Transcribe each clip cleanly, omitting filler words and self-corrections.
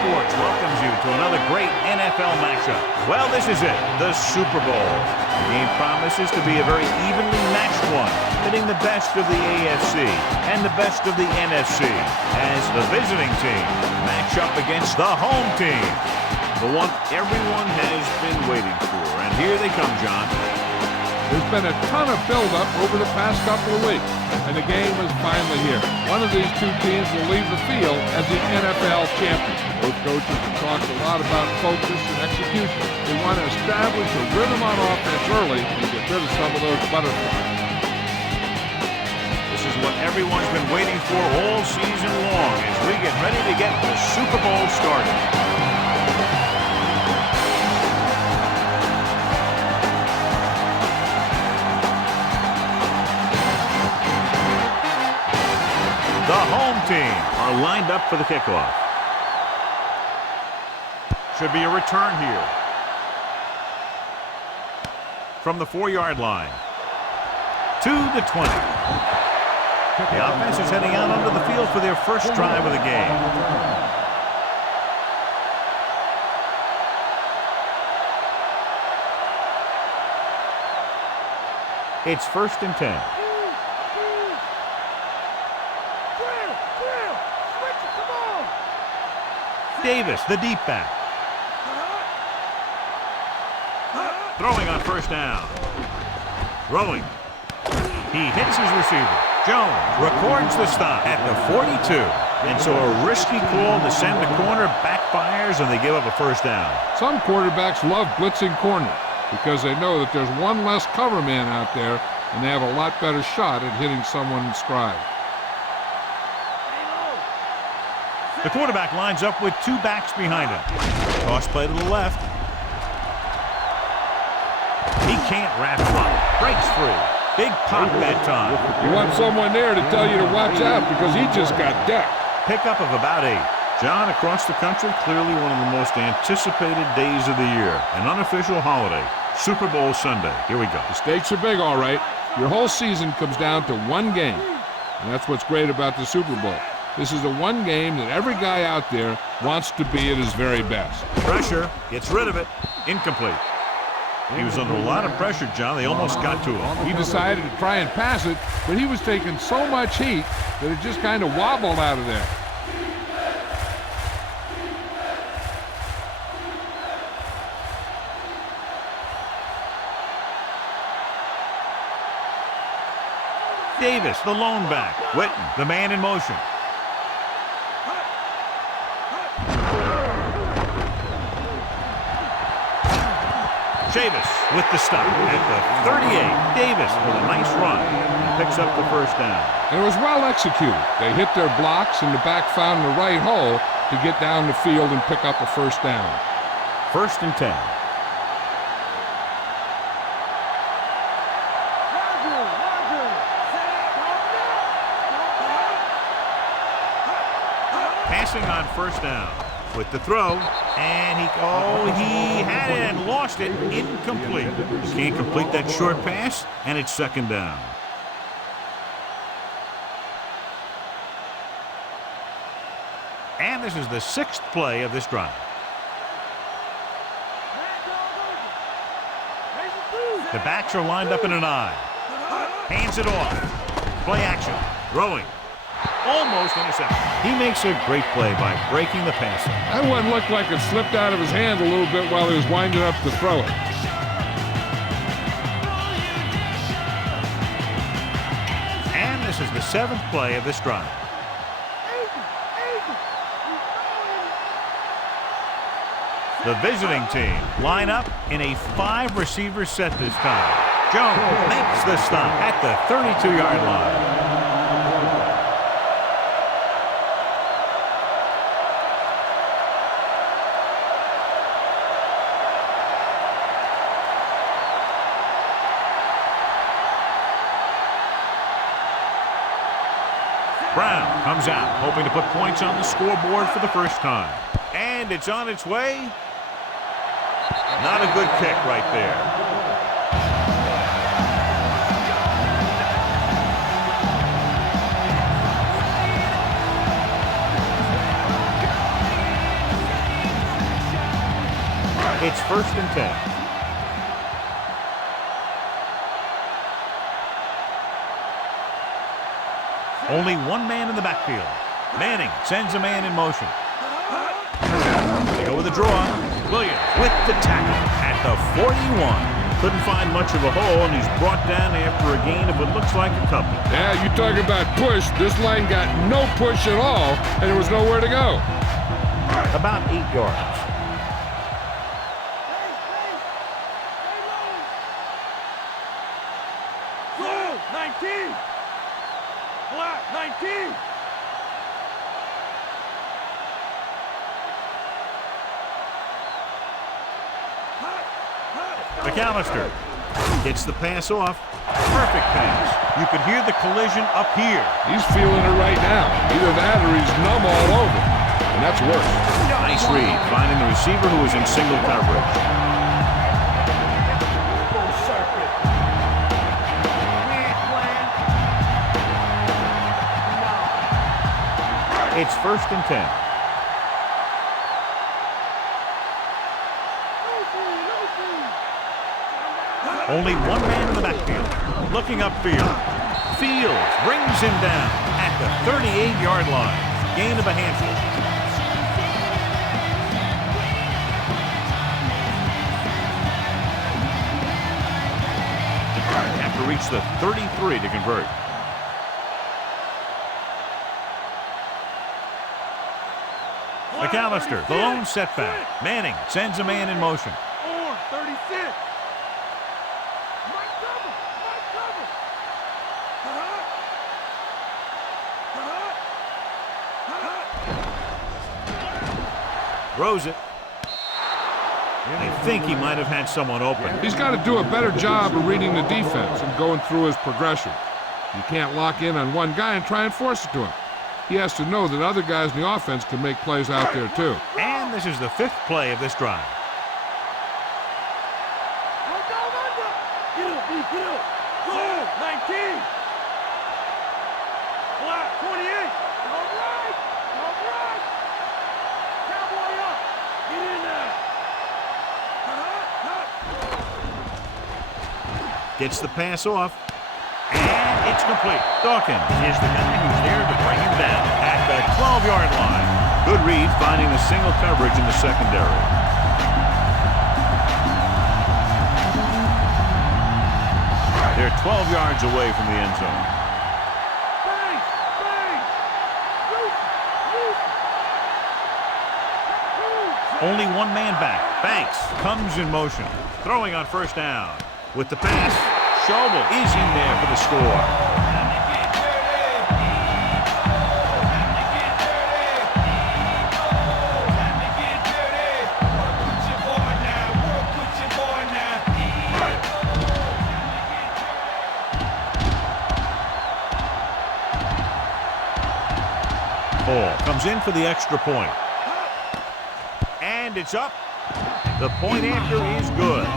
Sports welcomes you to another great NFL matchup. Well, this is it, the Super Bowl. The game promises to be a very evenly matched one, pitting the best of the AFC and the best of the NFC as the visiting team match up against the home team, the one everyone has been waiting for. And here they come, John. There's been a ton of buildup over the past couple of weeks, and the game is finally here. One of these two teams will leave the field as the NFL champion. Both coaches have talked a lot about focus and execution. They want to establish a rhythm on offense early and get rid of some of those butterflies. This is what everyone's been waiting for all season long as we get ready to get the Super Bowl started. The home team are lined up for the kickoff. Should be a return here. From the 4-yard line. To the 20. The offense is heading out onto the field for their first drive of the game. It's 1st and 10. Davis, the deep back. Throwing on 1st down. Throwing. He hits his receiver. Jones records the stop at the 42. And so a risky call to send the corner backfires and they give up a 1st down. Some quarterbacks love blitzing corners because they know that there's one less cover man out there and they have a lot better shot at hitting someone in stride. The quarterback lines up with 2 backs behind him. Toss play to the left. He can't wrap him up. Breaks free. Big pop that time. You want someone there to tell you to watch out because he just got decked. Pickup of about 8. John, across the country, clearly one of the most anticipated days of the year. An unofficial holiday. Super Bowl Sunday. Here we go. The stakes are big, all right. Your whole season comes down to one game. And that's what's great about the Super Bowl. This is the one game that every guy out there wants to be at his very best. Pressure, gets rid of it, incomplete. He was under a lot of pressure, John. They almost got to him. He decided to try and pass it, but he was taking so much heat that it just kind of wobbled out of there. Davis, the lone back. Witten, the man in motion. Chavis with the stop at the 38. Davis with a nice run and picks up the 1st down. And it was well executed. They hit their blocks and the back found the right hole to get down the field and pick up a 1st down. 1st and 10. Passing on 1st down. With the throw, and he had it and lost it, incomplete. You can't complete that short pass, and it's 2nd down. And this is the 6th play of this drive. The backs are lined up in an I. Hands it off. Play action. Throwing. Almost intercepted. He makes a great play by breaking the pass. That one looked like it slipped out of his hand a little bit while he was winding up to throw it. And this is the 7th play of this drive. The visiting team line up in a 5-receiver set this time. Jones makes the stop at the 32-yard line. Brown comes out, hoping to put points on the scoreboard for the 1st time. And it's on its way. Not a good kick right there. It's 1st and 10. Only one man in the backfield. Manning sends a man in motion. They go with a draw. Williams with the tackle at the 41. Couldn't find much of a hole, and he's brought down after a gain of what looks like a couple. Yeah, you talk about push. This line got no push at all, and there was nowhere to go. About 8 yards. Blue, 19. Black, 19. McAllister gets the pass off. Perfect pass. You could hear the collision up here. He's feeling it right now. Either that or he's numb all over, and that's worse. Nice read, finding the receiver who was in single coverage. It's 1st and 10. Only one man in the backfield. Looking upfield. Fields brings him down at the 38-yard line. Gain of a handful. Have to reach the 33 to convert. McAllister, the lone setback. Manning sends a man in motion. 36. Throws it. I think he might have had someone open. He's got to do a better job of reading the defense and going through his progression. You can't lock in on one guy and try and force it to him. He has to know that other guys in the offense can make plays out there too. And this is the 5th play of this drive. Get up, get up. Blue, 19. Black, 28. All right. Cowboy up. Get in there. Gets the pass off. And it's complete. Dawkins is the guy who's there to bring him down at the 12-yard line. Good read, finding the single coverage in the secondary. They're 12 yards away from the end zone. Only one man back. Banks comes in motion. Throwing on 1st down. With the pass, Schobel is in there for the score. Ball comes in for the extra point. And it's up. The point after is good.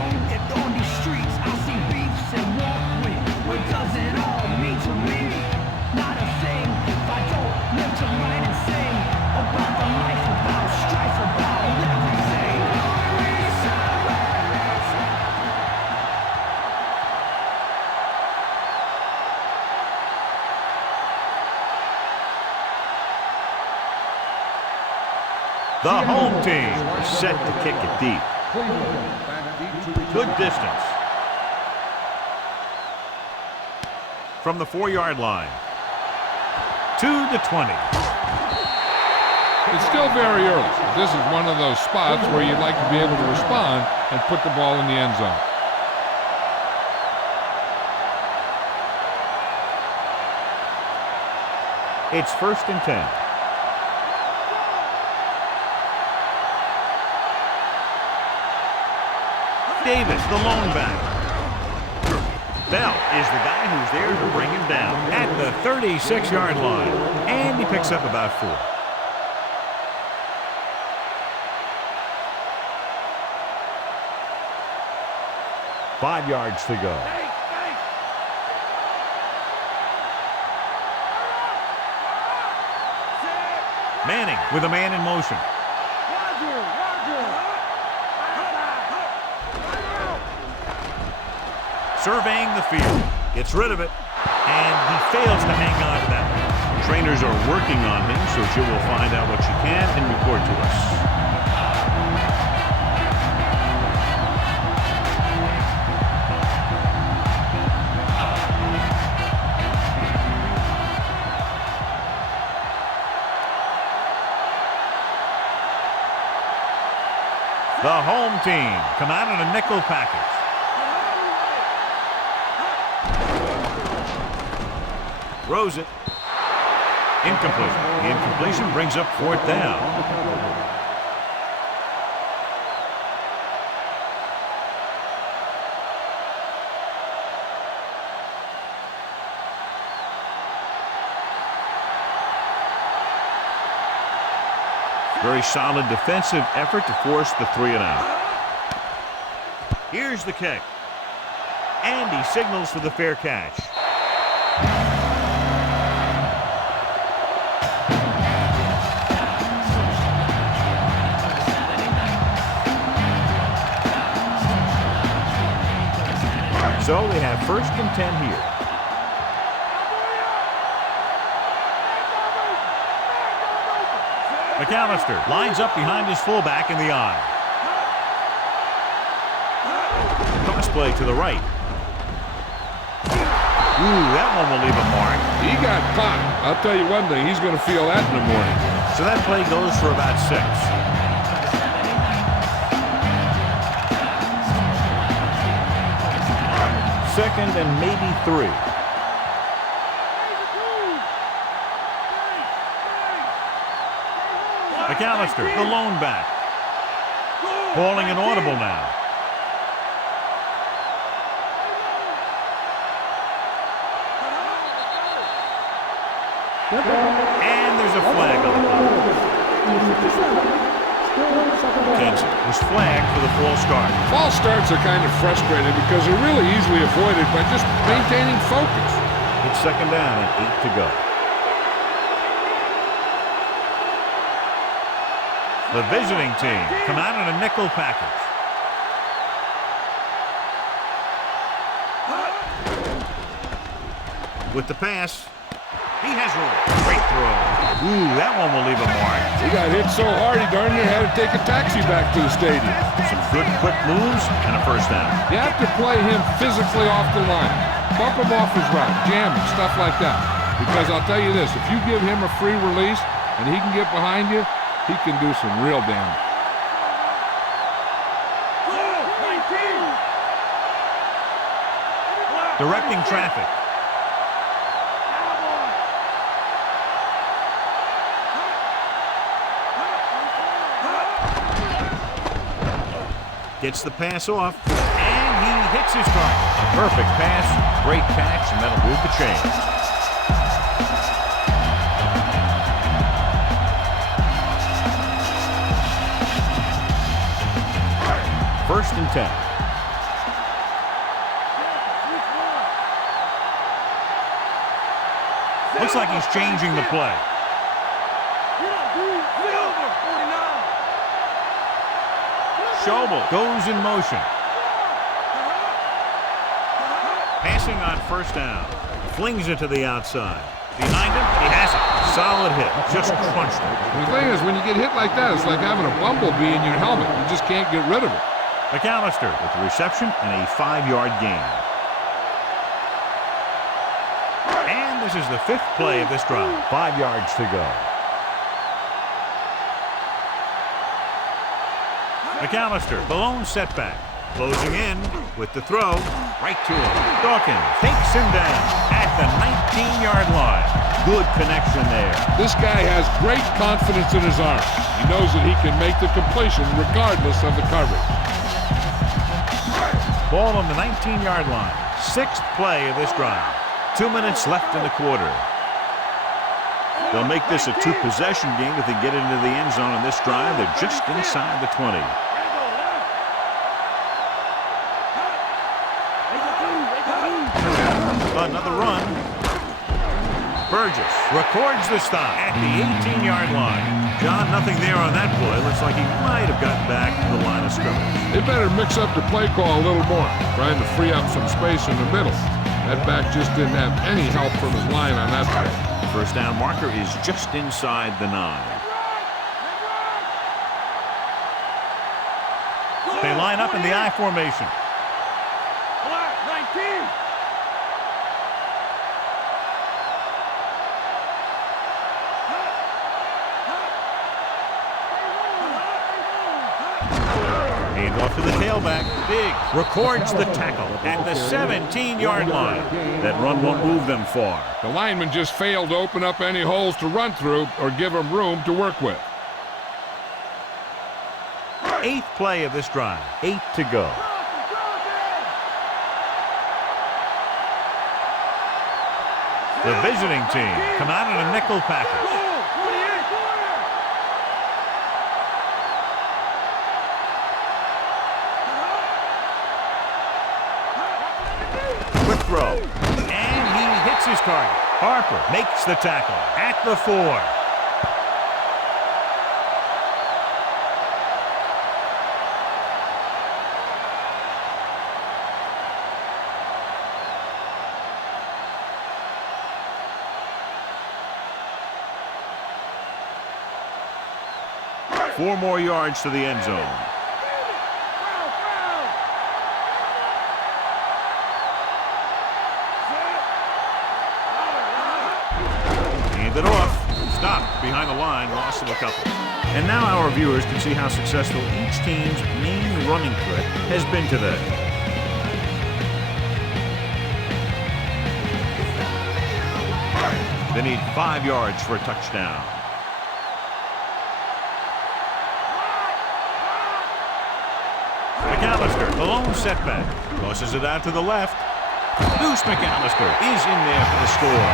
The home team set to kick it deep. Good distance. From the 4-yard line. To the 20. It's still very early. This is one of those spots where you'd like to be able to respond and put the ball in the end zone. It's 1st and 10. Davis, the lone back. Bell is the guy who's there to bring him down at the 36-yard line. And he picks up about 4. Five yards to go. Manning with a man in motion. surveying the field. Gets rid of it, and he fails to hang on to that one. Trainers are working on him, so Jill will find out what she can and report to us. The home team come out in a nickel package. Throws it. Incomplete. The incompletion brings up 4th down. Very solid defensive effort to force the 3-and-out. Here's the kick. And he signals for the fair catch. So they have 1st and 10 here. McAllister lines up behind his fullback in the eye. Cross play to the right. Ooh, that one will leave a mark. He got caught. I'll tell you one thing, he's going to feel that in the morning. So that play goes for about 6. 2nd and maybe 3. McAllister, the lone back. Calling an audible now. And there's a flag on the play. Kansas was flagged for the false start. False starts are kind of frustrating because they're really easily avoided by just maintaining focus. It's 2nd down and 8 to go. The visiting team come out in a nickel package. With the pass, he has room. Great throw. Ooh, that one will leave a mark. He got hit so hard he darn near had to take a taxi back to the stadium. Some good quick moves and a 1st down. You have to play him physically off the line. Bump him off his route, jam him, stuff like that. Because I'll tell you this, if you give him a free release and he can get behind you, he can do some real damage. Directing traffic. Gets the pass off, and he hits his target. Perfect pass, great catch, and that'll move the chains. 1st and 10. Looks like he's changing the play. Schobel goes in motion. Passing on 1st down. Flings it to the outside. Behind him, he has it. Solid hit. Just crunched it. The thing is, when you get hit like that, it's like having a bumblebee in your helmet. You just can't get rid of it. McAllister with the reception and a 5-yard gain. And this is the 5th play of this drive. 5 yards to go. McAllister, the lone setback. Closing in with the throw. Right to him. Dawkins takes him down at the 19-yard line. Good connection there. This guy has great confidence in his arm. He knows that he can make the completion regardless of the coverage. Ball on the 19-yard line. 6th play of this drive. 2 minutes left in the quarter. They'll make this a 2-possession game if they get into the end zone on this drive. They're just inside the 20. Another run. Burgess records the stop at the 18-yard line. John, nothing there on that play. Looks like he might have gotten back to the line of scrimmage. They better mix up the play call a little more, trying to free up some space in the middle. That back just didn't have any help from his line on that play. First down marker is just inside the 9. They line up in the I formation. Black 19. Off to the tailback. Big records the tackle at the 17-yard line. That run won't move them far. The lineman just failed to open up any holes to run through or give him room to work with. 8th play of this drive. 8 to go. The visiting team come out in a nickel package. Quick throw. And he hits his target. Harper makes the tackle at the 4. Four more yards to the end zone. It off, stopped behind the line, loss of a couple. And now our viewers can see how successful each team's main running threat has been today. They need 5 yards for a touchdown. McAllister, the lone setback, tosses it out to the left. Deuce McAllister is in there for the score.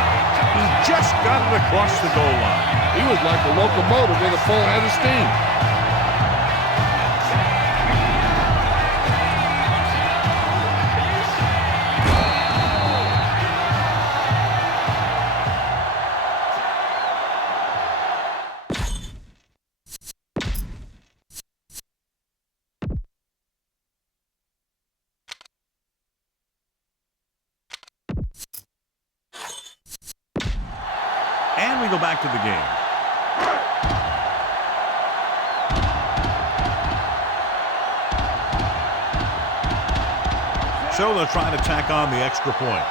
He just got it across the goal line. He was like a locomotive with a full head of steam. And we go back to the game. So they'll try to tack on the extra point.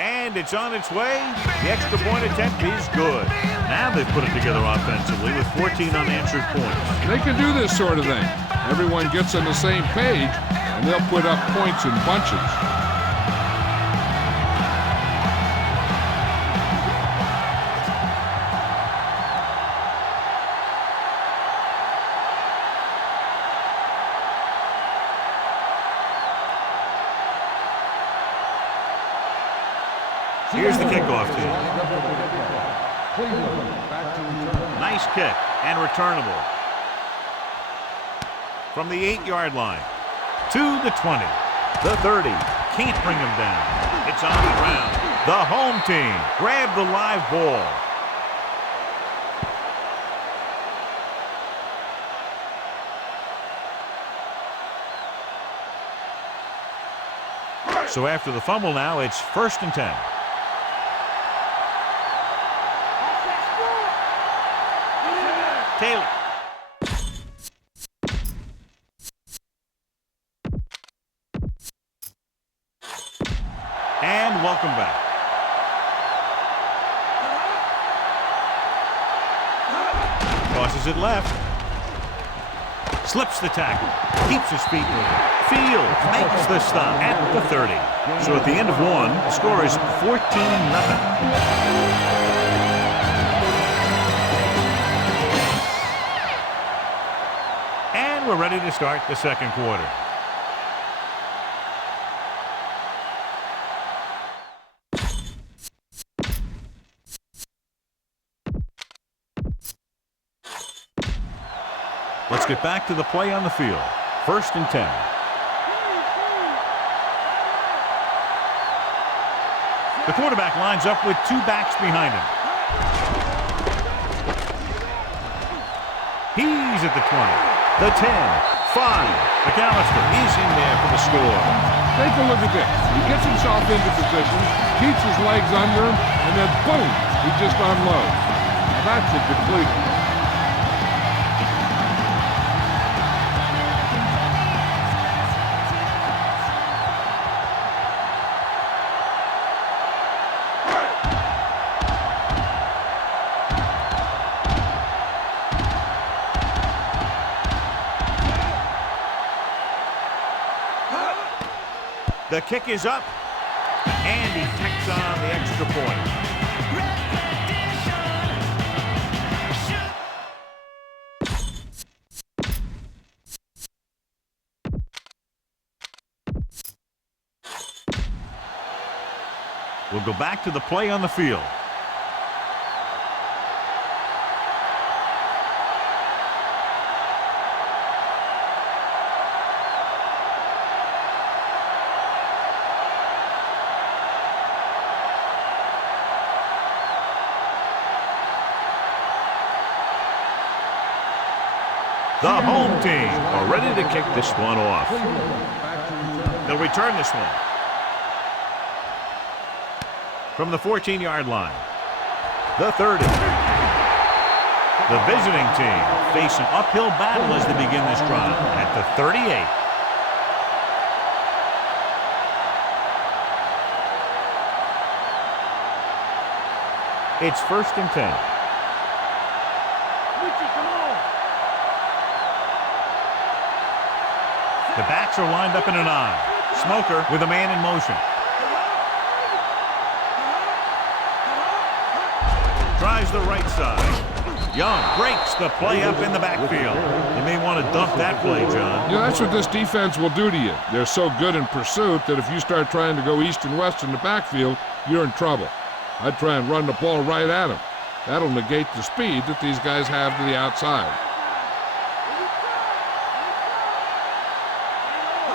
And it's on its way. The extra point attempt is good. Now they've put it together offensively with 14 unanswered points. They can do this sort of thing. Everyone gets on the same page, and they'll put up points in bunches. Here's the kickoff team. Nice kick and returnable. From the 8-yard line to the 20, the 30. Can't bring him down. It's on the ground. The home team grab the live ball. So after the fumble now, it's 1st and 10. Taylor. And welcome back. Crosses it left. Slips the tackle. Keeps his feet moving. Fields makes the stop at the 30. So at the end of one, the score is 14-0. We're ready to start the second quarter. Let's get back to the play on the field. 1st and 10. The quarterback lines up with 2 backs behind him. He's at the 20, the 10, 5. McAllister is in there for the score. Take a look at this. He gets himself into position, keeps his legs under him, and then boom, he just unloads. Now that's a completion. The kick is up, and he tacks on the extra point. We'll go back to the play on the field. The home team are ready to kick this one off. They'll return this one from the 14-yard line. The 30. The visiting team face an uphill battle as they begin this drive at the 38. It's 1st and 10. The backs are lined up in an I. Smoker with a man in motion. Tries the right side. Young breaks the play up in the backfield. You may want to dump that play, John. Yeah, that's what this defense will do to you. They're so good in pursuit that if you start trying to go east and west in the backfield, you're in trouble. I'd try and run the ball right at them. That'll negate the speed that these guys have to the outside.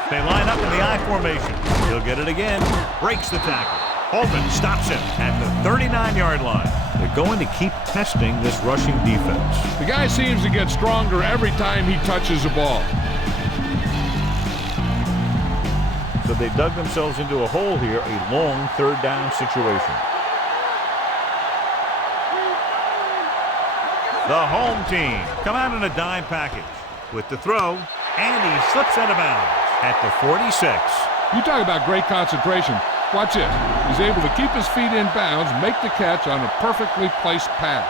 They line up in the I formation. He'll get it again. Breaks the tackle. Holman stops him at the 39-yard line. They're going to keep testing this rushing defense. The guy seems to get stronger every time he touches the ball. So they dug themselves into a hole here, a long 3rd down situation. The home team come out in a dime package with the throw, and he slips out of bounds at the 46. You talk about great concentration. Watch this. He's able to keep his feet in bounds, make the catch on a perfectly placed pass.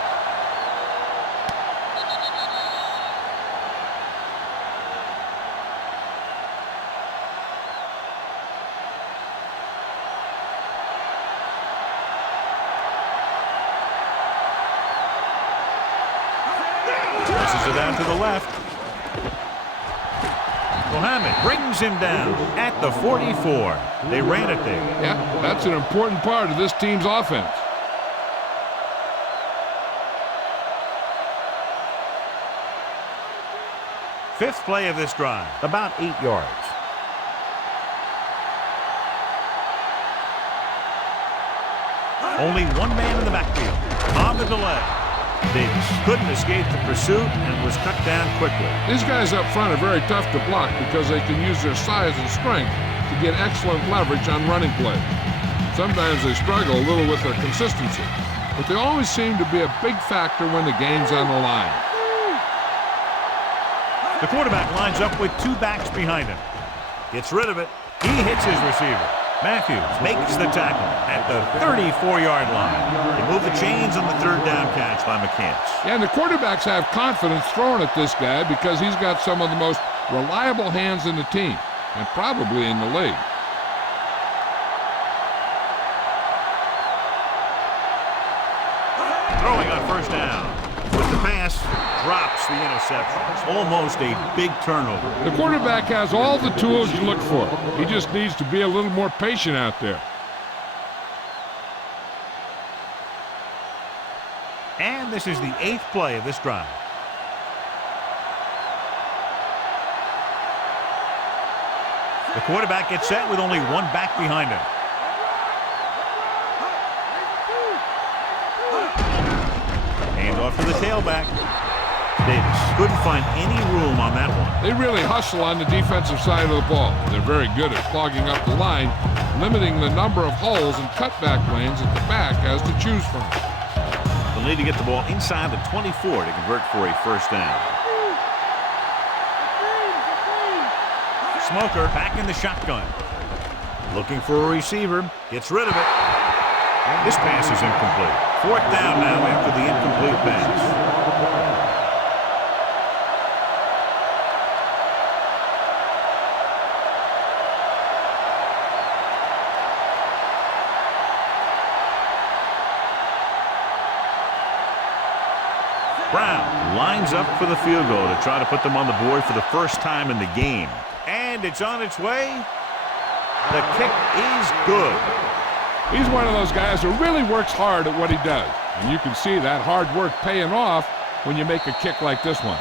Tosses it out to the left. Mohammed brings him down at the 44. They ran it there. Yeah, that's an important part of this team's offense. Fifth play of this drive, about 8 yards. Only one man in the backfield. On the delay. Davis couldn't escape the pursuit and was cut down quickly. These guys up front are very tough to block because they can use their size and strength to get excellent leverage on running plays. Sometimes they struggle a little with their consistency, but they always seem to be a big factor when the game's on the line. The quarterback lines up with 2 backs behind him. Gets rid of it. He hits his receiver. Matthews makes the tackle at the 34-yard line. They move the chains on the 3rd down catch by McCants. Yeah, and the quarterbacks have confidence throwing at this guy because he's got some of the most reliable hands in the team, and probably in the league. Throwing on 1st down. With the pass, drops the interception. It's almost a big turnover. The quarterback has all the tools you look for. He just needs to be a little more patient out there. And this is the 8th play of this drive. The quarterback gets set with only 1 back behind him. Hand off to the tailback. Davis couldn't find any room on that one. They really hustle on the defensive side of the ball. They're very good at clogging up the line, limiting the number of holes and cutback lanes at the back as to choose from. They'll need to get the ball inside the 24 to convert for a first down. Smoker back in the shotgun. Looking for a receiver. Gets rid of it. This pass is incomplete. Fourth down now after the incomplete pass. Brown lines up for the field goal to try to put them on the board for the first time in the game. And it's on its way. The kick is good. He's one of those guys who really works hard at what he does. And you can see that hard work paying off when you make a kick like this one.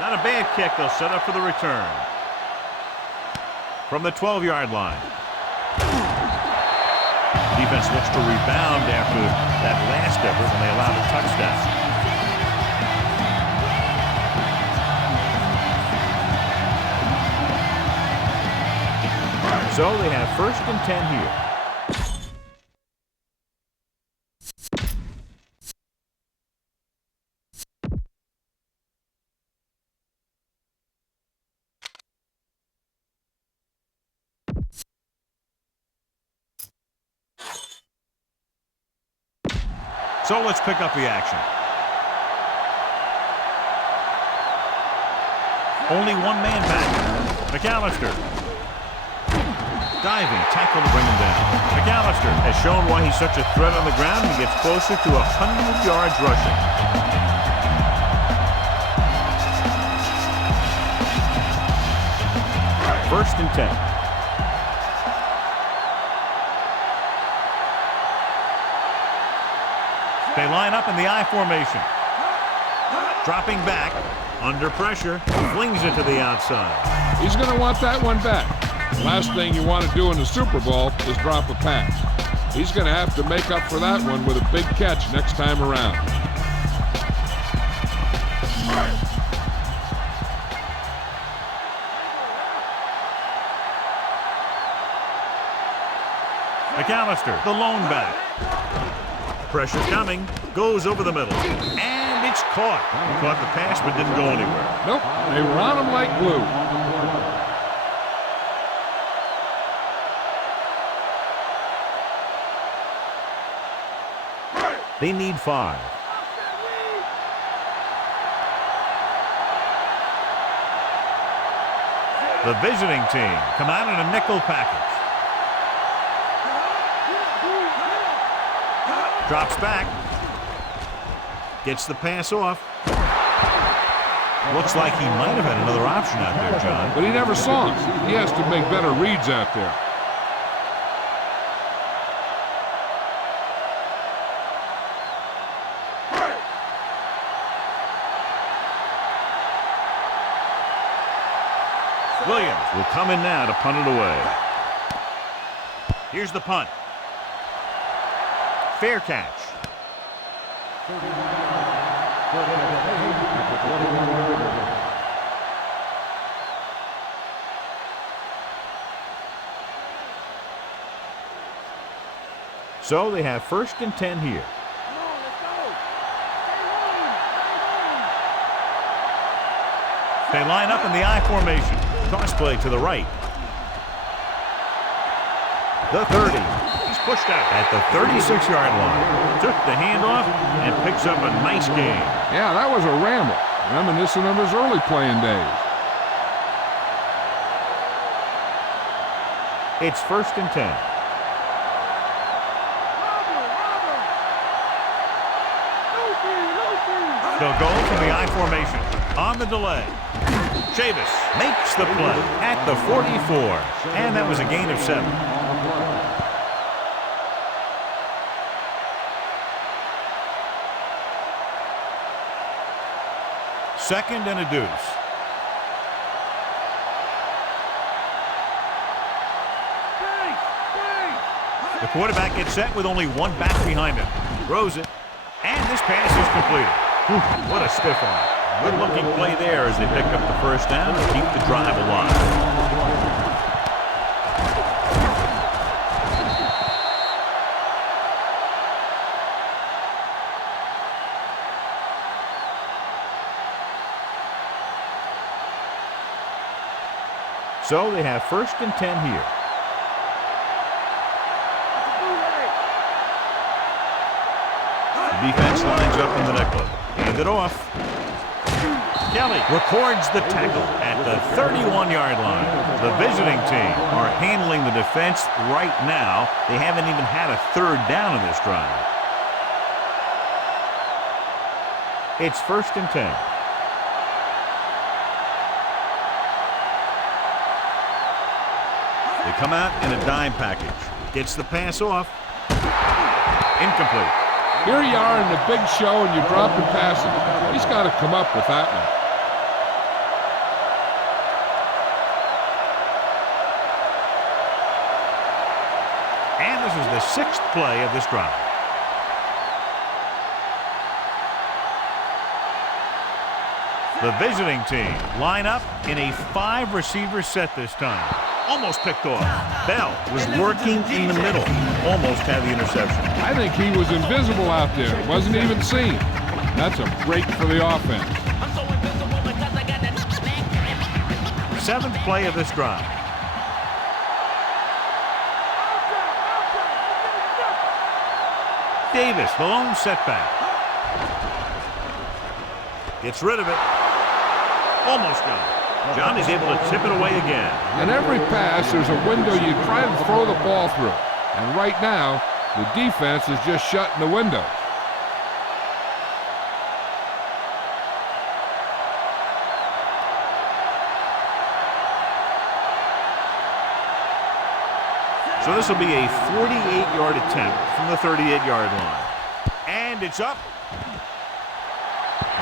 Not a bad kick. They'll set up for the return. From the 12-yard line. Defense looks to rebound after that last effort when they allowed a touchdown. So they have first and 10 here. So let's pick up the action. Only one man back. McAllister. Diving tackle to bring him down. McAllister has shown why he's such a threat on the ground and gets closer to 100 yards rushing. First and 10. They line up in the I formation. Dropping back, under pressure, flings it to the outside. He's going to want that one back. The last thing you want to do in the Super Bowl is drop a pass. He's going to have to make up for that one with a big catch next time around. McAllister, the lone back. Pressure coming, goes over the middle, and it's caught. He caught the pass but didn't go anywhere. Nope, they were on him like glue. They need 5. The visiting team come out in a nickel package. Drops back. Gets the pass off. Looks like he might have had another option out there, John. But he never saw him. He has to make better reads out there. Williams will come in now to punt it away. Here's the punt. Fair catch. So they have first and 10 here. They line up in the I formation. Toss play to the right. The 30. He's pushed out at the 36-yard line. Took the handoff and picks up a nice gain. Yeah, that was a ramble. Reminiscent of his early playing days. It's first and 10. They'll go from the I formation. On the delay. Chavis makes the play at the 44. And that was a gain of 7. Second and a deuce. The quarterback gets set with only one back behind him. Throws it. And this pass is completed. What a stiff arm. Good-looking play there as they pick up the first down and keep the drive alive. So they have first and 10 here. The defense lines up in the nickel. Hand it off. Kelly records the tackle at the 31-yard line. The visiting team are handling the defense right now. They haven't even had a third down in this drive. It's first and 10. They come out in a dime package. Gets the pass off. Incomplete. Here you are in the big show and you drop the passing. He's got to come up with that one. And this is the 6th play of this drive. The visiting team line up in a 5-receiver set this time. Almost picked off. Bell was working in the middle. Almost had the interception. I think he was invisible out there. Wasn't even seen. That's a break for the offense. 7th play of this drive. Davis, the lone setback. Gets rid of it. Almost got it. John is able to tip it away again. And every pass, there's a window you try to throw the ball through. And right now, the defense is just shutting the window. So this will be a 48-yard attempt from the 38-yard line. And it's up.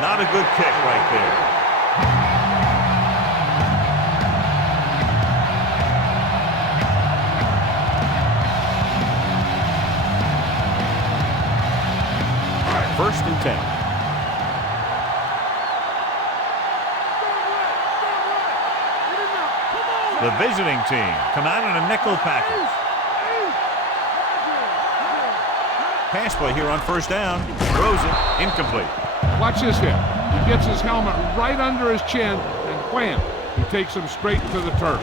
Not a good kick right there. First and 10. The visiting team come out in a nickel package. Pass play here on first down. Throws it. Incomplete. Watch this hit. He gets his helmet right under his chin, and wham! He takes him straight to the turf.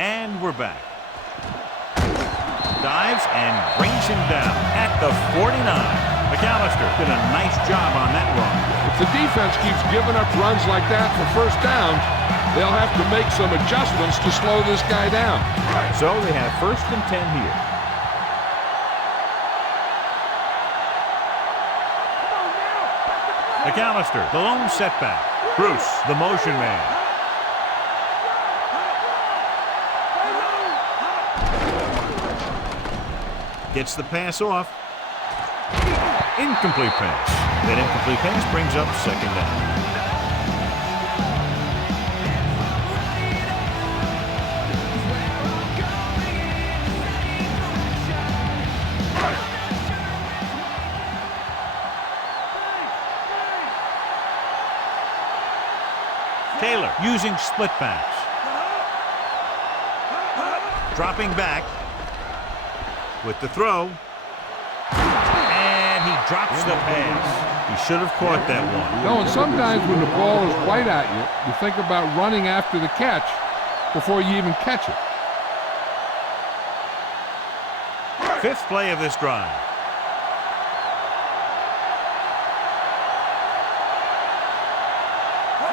And we're back. Dives and brings him down at the 49. McAllister did a nice job on that run. If the defense keeps giving up runs like that for first downs, they'll have to make some adjustments to slow this guy down. So they have first and 10 here. McAllister, the lone setback. Bruce, the motion man. Gets the pass off. Incomplete pass. That incomplete pass brings up second down. using split backs. Dropping back with the throw. And he drops the pass. He should have caught that one. No, and sometimes when the ball is right at you, you think about running after the catch before you even catch it. Fifth play of this drive.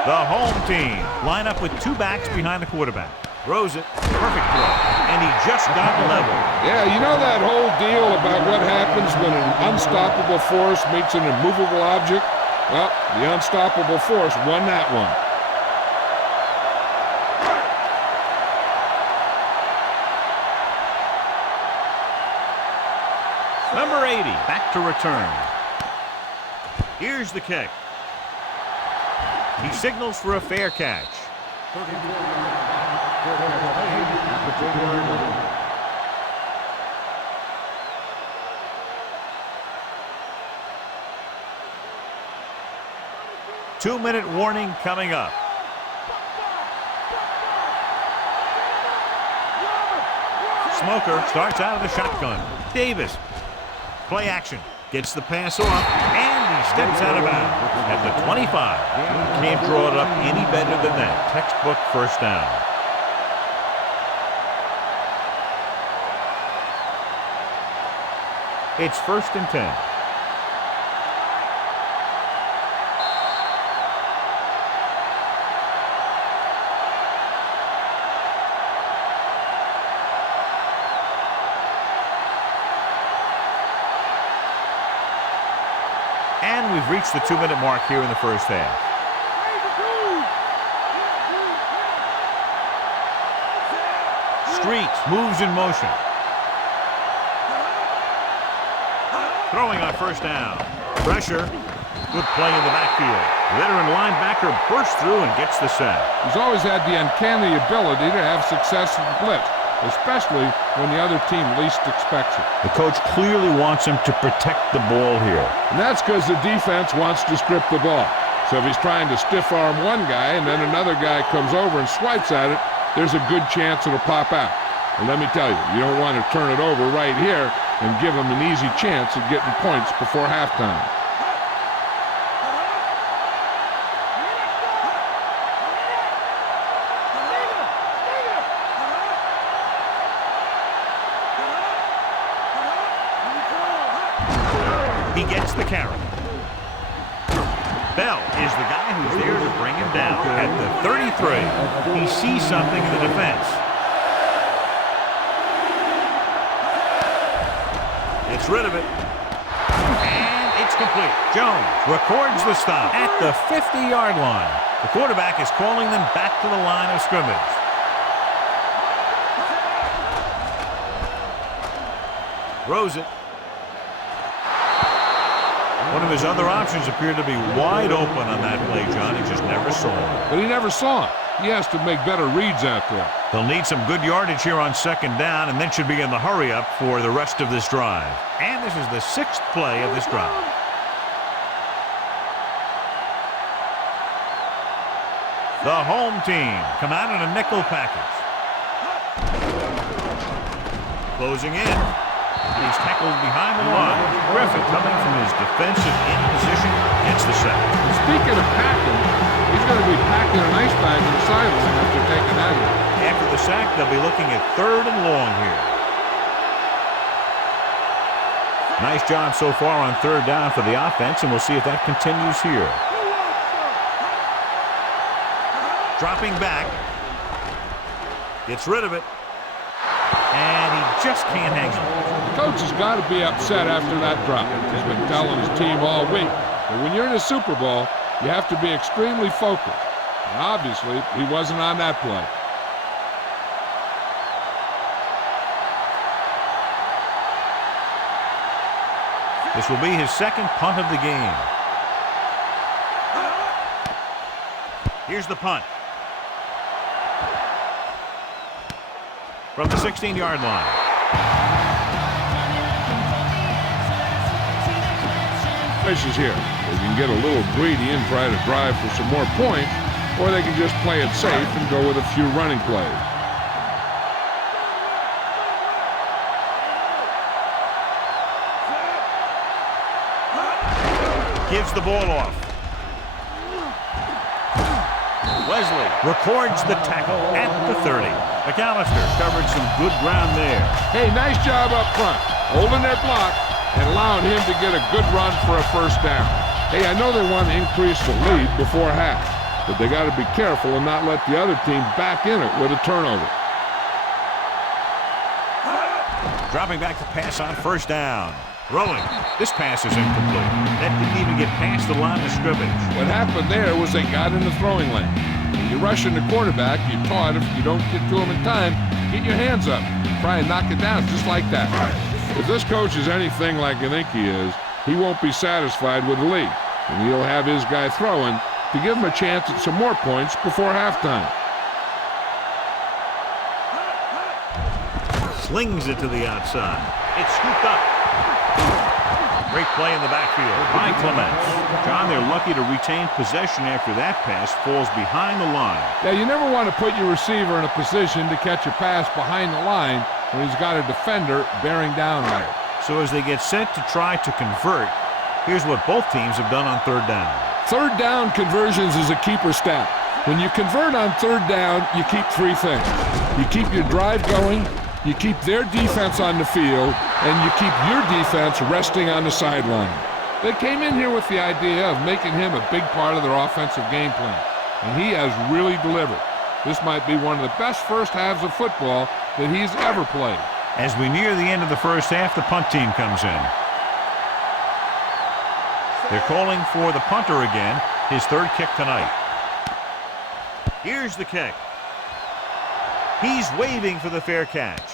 The home team line up with two backs behind the quarterback. Throws it. Perfect throw. And he just got level. Yeah, you know that whole deal about what happens when an unstoppable force meets an immovable object? Well, the unstoppable force won that one. Number 80, back to return. Here's the kick. He signals for a fair catch. Two-minute warning coming up. Smoker starts out of the shotgun. Davis. Play action. Gets the pass off, and he steps out of bounds at the 25. Can't draw it up any better than that. Textbook first down. It's 1st and 10. And we've reached the 2-minute mark here in the first half. Streets moves in motion. Throwing on first down. Pressure. Good play in the backfield. Veteran linebacker bursts through and gets the sack. He's always had the uncanny ability to have success in blitz, especially when the other team least expects it. The coach clearly wants him to protect the ball here. And that's because the defense wants to strip the ball. So if he's trying to stiff arm one guy and then another guy comes over and swipes at it, there's a good chance it'll pop out. And let me tell you, you don't want to turn it over right here and give him an easy chance at getting points before halftime. He gets the carry. Bell is the guy who's there to bring him down. At the 33, he sees something in the defense. Gets rid of it. And it's complete. Jones records the stop at the 50-yard line. The quarterback is calling them back to the line of scrimmage. Throws it. One of his other options appeared to be wide open on that play, John. He just never saw it. But he never saw it. He has to make better reads out there. They'll need some good yardage here on 2nd down, and then should be in the hurry-up for the rest of this drive. And this is the 6th play of this drive. The home team come out in a nickel package. Closing in. And he's tackled behind the line. Griffin, coming from his defensive end position, gets the sack. Speaking of packing, he's going to be packing an ice bag in the sideline after taking that hit. After the sack, they'll be looking at 3rd and long here. Nice job so far on 3rd down for the offense, and we'll see if that continues here. Dropping back. Gets rid of it. And he just can't hang on. The coach has got to be upset after that drop. He's been telling his team all week that when you're in a Super Bowl, you have to be extremely focused. And obviously, he wasn't on that play. This will be his 2nd punt of the game. Here's the punt. From the 16-yard line. Fish is here. They can get a little greedy and try to drive for some more points, or they can just play it safe and go with a few running plays. Gives the ball off. Wesley records the tackle at the 30. McAllister covered some good ground there. Hey, nice job up front, holding that block and allowing him to get a good run for a first down. Hey, I know they want to increase the lead before half, but they got to be careful and not let the other team back in it with a turnover. Dropping back to pass on first down. Throwing. This pass is incomplete. That didn't even get past the line of scrimmage. What happened there was they got in the throwing lane. When you're rushing the quarterback, you're taught if you don't get to him in time, get your hands up. Try and knock it down just like that. If this coach is anything like I think he is, he won't be satisfied with the lead. And he'll have his guy throwing to give him a chance at some more points before halftime. Slings it to the outside. It's scooped up. Great play in the backfield by Clements. John, they're lucky to retain possession after that pass falls behind the line. Yeah, you never want to put your receiver in a position to catch a pass behind the line when he's got a defender bearing down on it. So as they get set to try to convert, here's what both teams have done on third down. Third down conversions is a keeper stat. When you convert on third down, you keep three things. You keep your drive going, you keep their defense on the field, and you keep your defense resting on the sideline. They came in here with the idea of making him a big part of their offensive game plan, and he has really delivered. This might be one of the best first halves of football that he's ever played. As we near the end of the first half, the punt team comes in. They're calling for the punter again, his third kick tonight. Here's the kick. He's waving for the fair catch.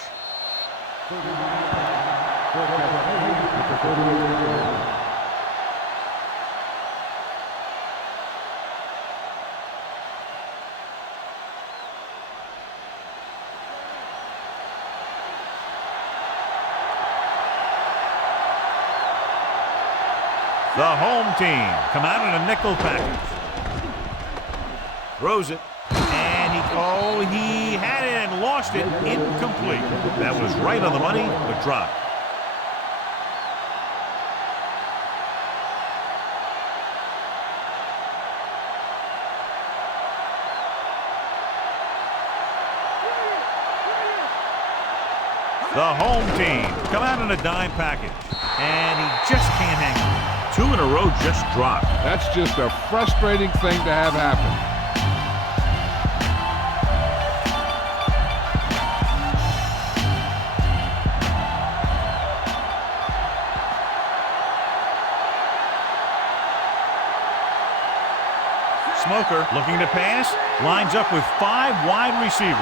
The home team come out in a nickel package. Throws it. And he had it and lost it. Incomplete. That was right on the money, but dropped. The home team come out in a dime package. And he just can't hang on. Two in a row just dropped. That's just a frustrating thing to have happen. Smoker looking to pass, lines up with 5 wide receivers.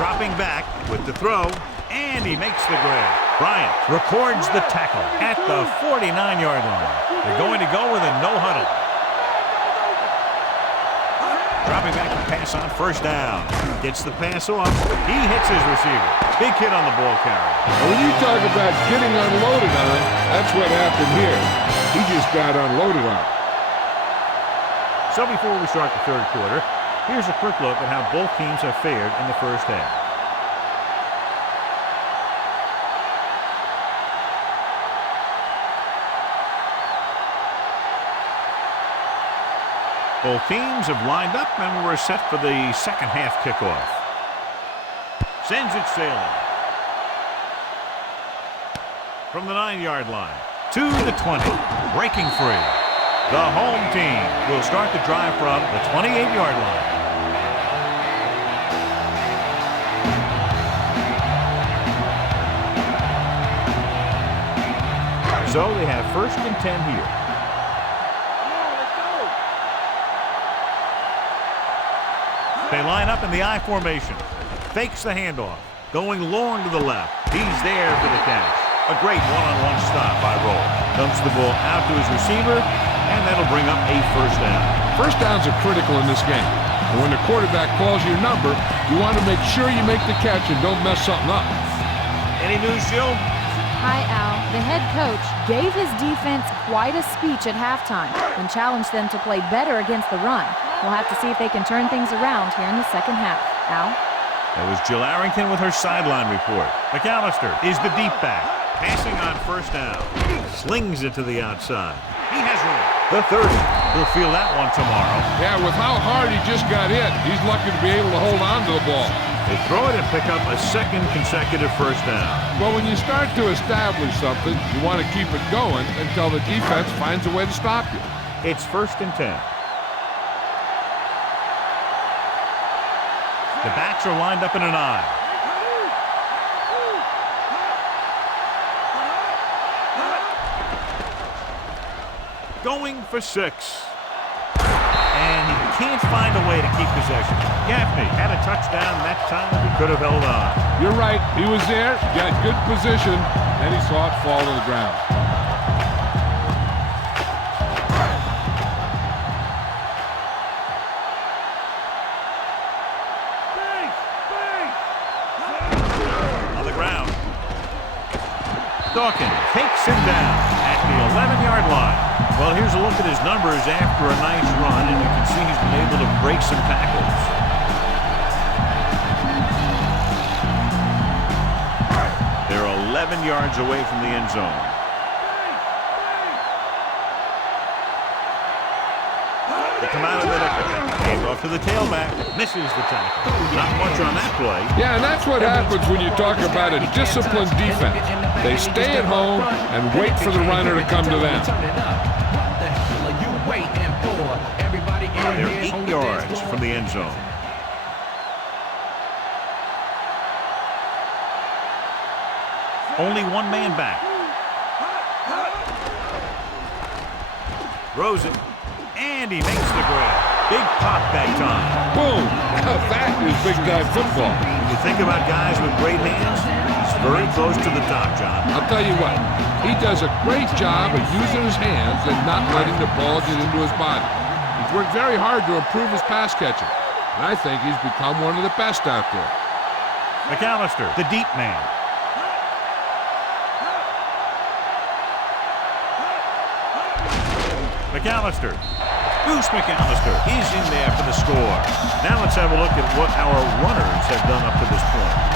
Dropping back with the throw, and he makes the grab. Bryant records the tackle at the 49-yard line. They're going to go with a no-huddle. Dropping back to pass on first down. Gets the pass off. He hits his receiver. Big hit on the ball carrier. When you talk about getting unloaded on, that's what happened here. He just got unloaded on. So before we start the third quarter, here's a quick look at how both teams have fared in the first half. Both teams have lined up and we're set for the second half kickoff. Sends it sailing. From the 9-yard line to the 20, breaking free. The home team will start the drive from the 28-yard line. So they have first and 10 here. They line up in the I formation. Fakes the handoff. Going long to the left. He's there for the catch. A great one-on-one stop by Roll. Dumps the ball out to his receiver, and that'll bring up a first down. First downs are critical in this game. And when the quarterback calls your number, you want to make sure you make the catch and don't mess something up. Any news, Joe? Hi, Al. The head coach gave his defense quite a speech at halftime and challenged them to play better against the run. We'll have to see if they can turn things around here in the second half. Al? That was Jill Arrington with her sideline report. McAllister is the deep back. Passing on first down. Slings it to the outside. He has room. The 30. He'll feel that one tomorrow. Yeah, with how hard he just got hit, he's lucky to be able to hold on to the ball. They throw it and pick up a second consecutive first down. Well, when you start to establish something, you want to keep it going until the defense finds a way to stop you. It's 1st and 10. The backs are lined up in an I. Going for 6. And he can't find a way to keep possession. Gaffney had a touchdown that time. He could have held on. You're right. He was there, got good position, and he saw it fall to the ground. On the ground. Dawkins takes him down at the 11-yard line. Well, here's a look at his numbers after a nice run, and you can see he's been able to break some tackles. They're 11 yards away from the end zone. They come out of the hand off to the tailback. Misses the tackle. Not much on that play. Yeah, and that's what happens when you talk about a disciplined defense. They stay at home and wait for the runner to come to them. They're 8 yards from the end zone. Only one man back. Throws it, and he makes the grab. Big pop that time. Boom! That is big-time football. When you think about guys with great hands, he's very close to the top, John. I'll tell you what, he does a great job of using his hands and not letting the ball get into his body. He's worked very hard to improve his pass catching, and I think he's become one of the best out there. McAllister, the deep man. McAllister. Goose McAllister is in there for the score. Now let's have a look at what our runners have done up to this point.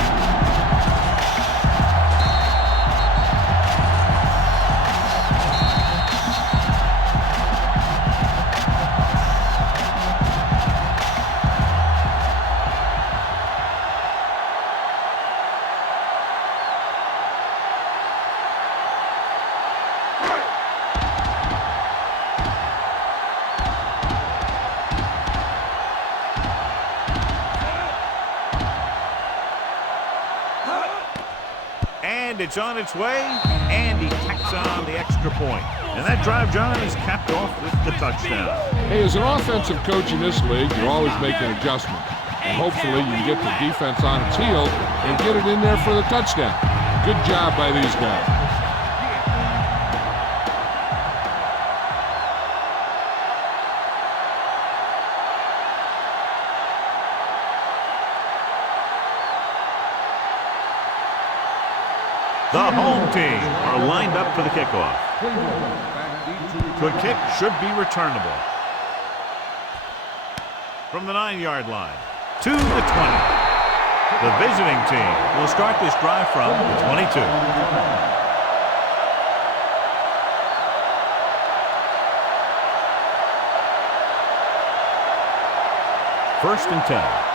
And it's on its way, and he tacks on the extra point. And that drive, John, is capped off with the touchdown. Hey, as an offensive coach in this league, you're always making adjustments. And hopefully you can get the defense on its heels and get it in there for the touchdown. Good job by these guys. The home team are lined up for the kickoff. The kick should be returnable. From the 9-yard line to the 20. The visiting team will start this drive from the 22. First and 10.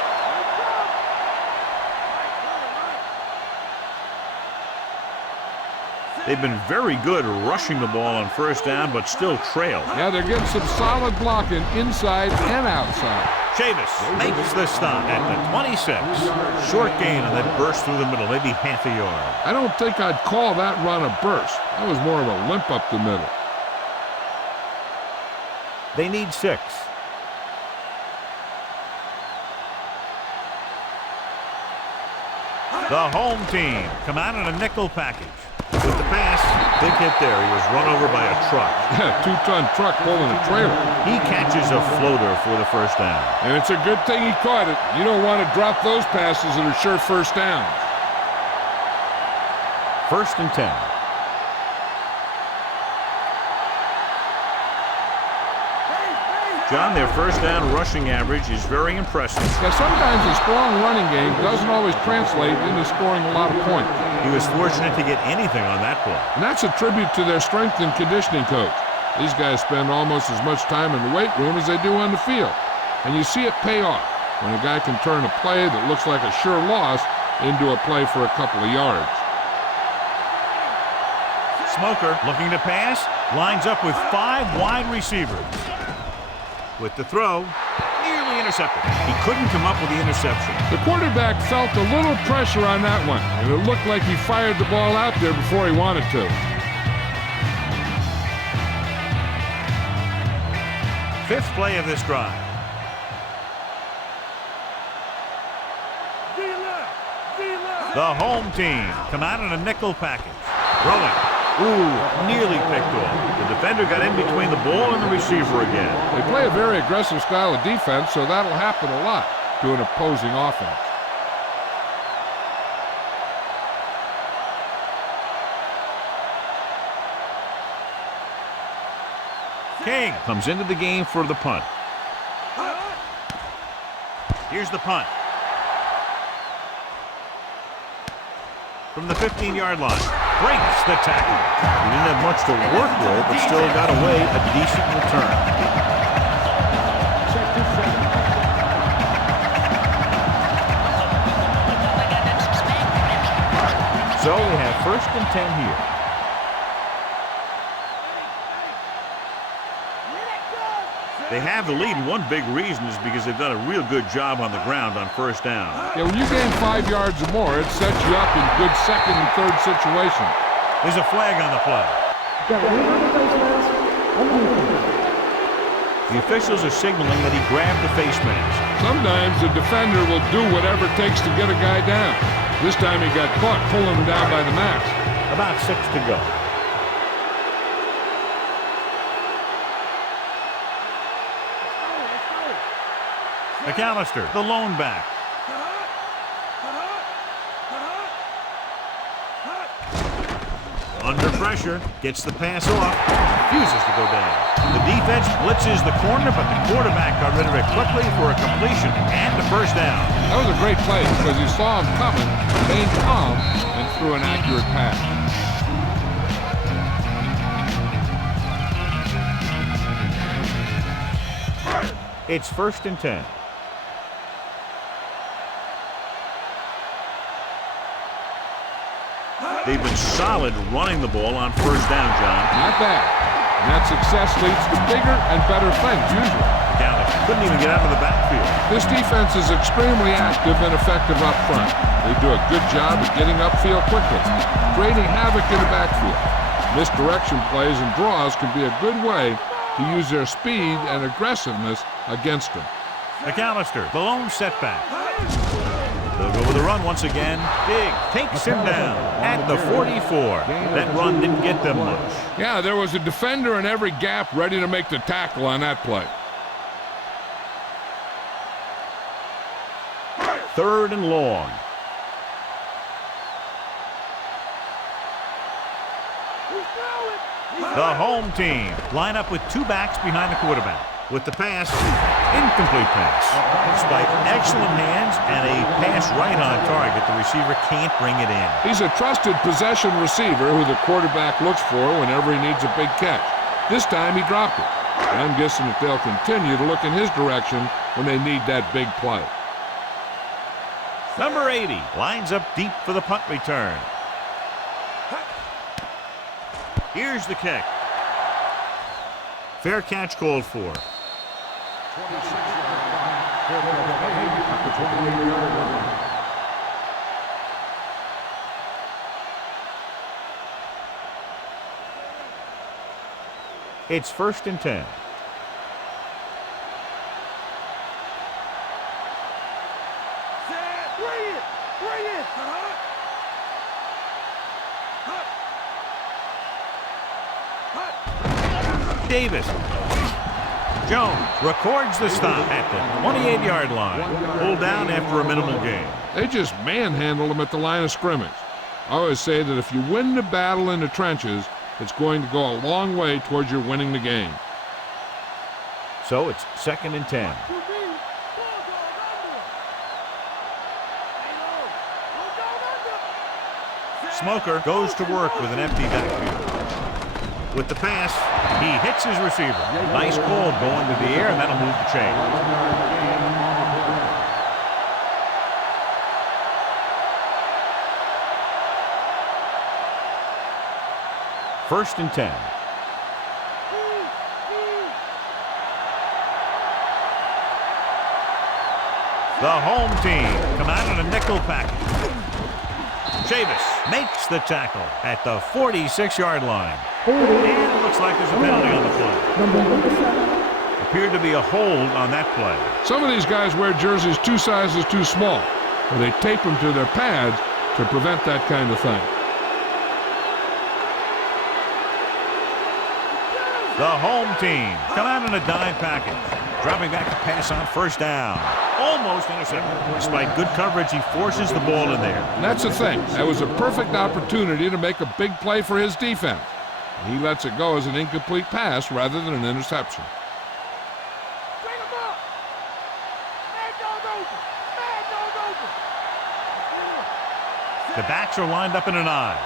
They've been very good rushing the ball on first down, but still trail. Yeah, they're getting some solid blocking inside and outside. Chavis makes the stop at the 26. Short gain and then burst through the middle, maybe half a yard. I don't think I'd call that run a burst. That was more of a limp up the middle. They need 6. The home team come out in a nickel package. With the pass, big hit there. He was run over by a truck. Yeah, 2-ton truck pulling a trailer. He catches a floater for the first down. And it's a good thing he caught it. You don't want to drop those passes that are sure first downs. First and 10. John, their first down rushing average is very impressive. Yeah, sometimes a strong running game doesn't always translate into scoring a lot of points. He was fortunate to get anything on that play. And that's a tribute to their strength and conditioning coach. These guys spend almost as much time in the weight room as they do on the field. And you see it pay off when a guy can turn a play that looks like a sure loss into a play for a couple of yards. Smoker looking to pass, lines up with 5 wide receivers. With the throw, nearly intercepted. He couldn't come up with the interception. The quarterback felt a little pressure on that one, and it looked like he fired the ball out there before he wanted to. Fifth play of this drive. The home team come out in a nickel package. Throwing. Ooh, nearly picked off. The defender got in between the ball and the receiver again. They play a very aggressive style of defense, so that'll happen a lot to an opposing offense. King comes into the game for the punt. Here's the punt. From the 15-yard line. Breaks the tackle. He didn't have much to work with, but still got away a decent return. So we have 1st and 10 here. They have the lead, and one big reason is because they've done a real good job on the ground on 1st down. Yeah, when you gain 5 yards or more, it sets you up in good 2nd and 3rd situations. There's a flag on the play. The officials are signaling that he grabbed the face mask. Sometimes the defender will do whatever it takes to get a guy down. This time he got caught pulling him down by the mask. About 6 to go. McAllister, the lone back. Under pressure, gets the pass off, refuses to go down. The defense blitzes the corner, but the quarterback got rid of it quickly for a completion and a 1st down. That was a great play because he saw him coming, remained calm, and threw an accurate pass. It's 1st and 10. They've been solid running the ball on 1st down, John. Not bad. And that success leads to bigger and better things, usually. Gallup couldn't even get out of the backfield. This defense is extremely active and effective up front. They do a good job of getting upfield quickly, creating havoc in the backfield. Misdirection plays and draws can be a good way to use their speed and aggressiveness against them. McAllister, the lone setback. They'll go with the run once again. Big takes him down at the 44. That run didn't get them much. Yeah, there was a defender in every gap ready to make the tackle on that play. 3rd and long. The home team line up with 2 backs behind the quarterback. With the pass, incomplete pass. Despite excellent hands and a pass right on target, the receiver can't bring it in. He's a trusted possession receiver who the quarterback looks for whenever he needs a big catch. This time he dropped it. And I'm guessing that they'll continue to look in his direction when they need that big play. Number 80 lines up deep for the punt return. Here's the kick. Fair catch called for. It's 1st and 10. Davis. Jones records the stop at the 28-yard line. Pulled down after a minimal gain. They just manhandled him at the line of scrimmage. I always say that if you win the battle in the trenches, it's going to go a long way towards your winning the game. So it's 2nd and 10. Smoker goes to work with an empty backfield. With the pass, he hits his receiver. Nice call going to the air, and that'll move the chain. First and 10. The home team come out in a nickel package. Chavis makes the tackle at the 46-yard line. And it looks like there's a penalty on the play. Appeared to be a hold on that play. Some of these guys wear jerseys 2 sizes too small, or they tape them to their pads to prevent that kind of thing. The home team come out in a dime package. Dropping back to pass on first down. Almost intercepted. Despite good coverage, he forces the ball in there. And that's the thing. That was a perfect opportunity to make a big play for his defense. He lets it go as an incomplete pass rather than an interception. Bring him up! Man goes over! Man goes over! The backs are lined up in an I.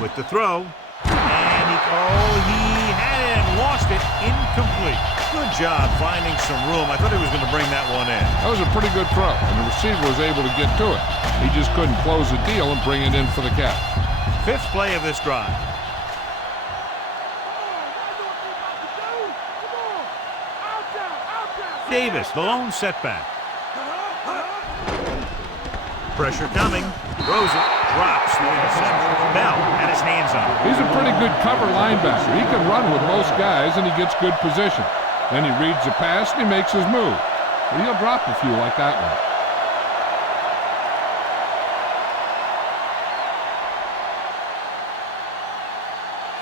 With the throw, and he had it and lost it. Incomplete. Good job finding some room. I thought he was going to bring that one in. That was a pretty good throw, and the receiver was able to get to it. He just couldn't close the deal and bring it in for the catch. 5th play of this drive. Davis, the lone setback. Pressure coming. Throws it. Drops the interception. Bell had his hands on it. He's a pretty good cover linebacker. He can run with most guys, and he gets good position. Then he reads the pass, and he makes his move. But he'll drop a few like that one.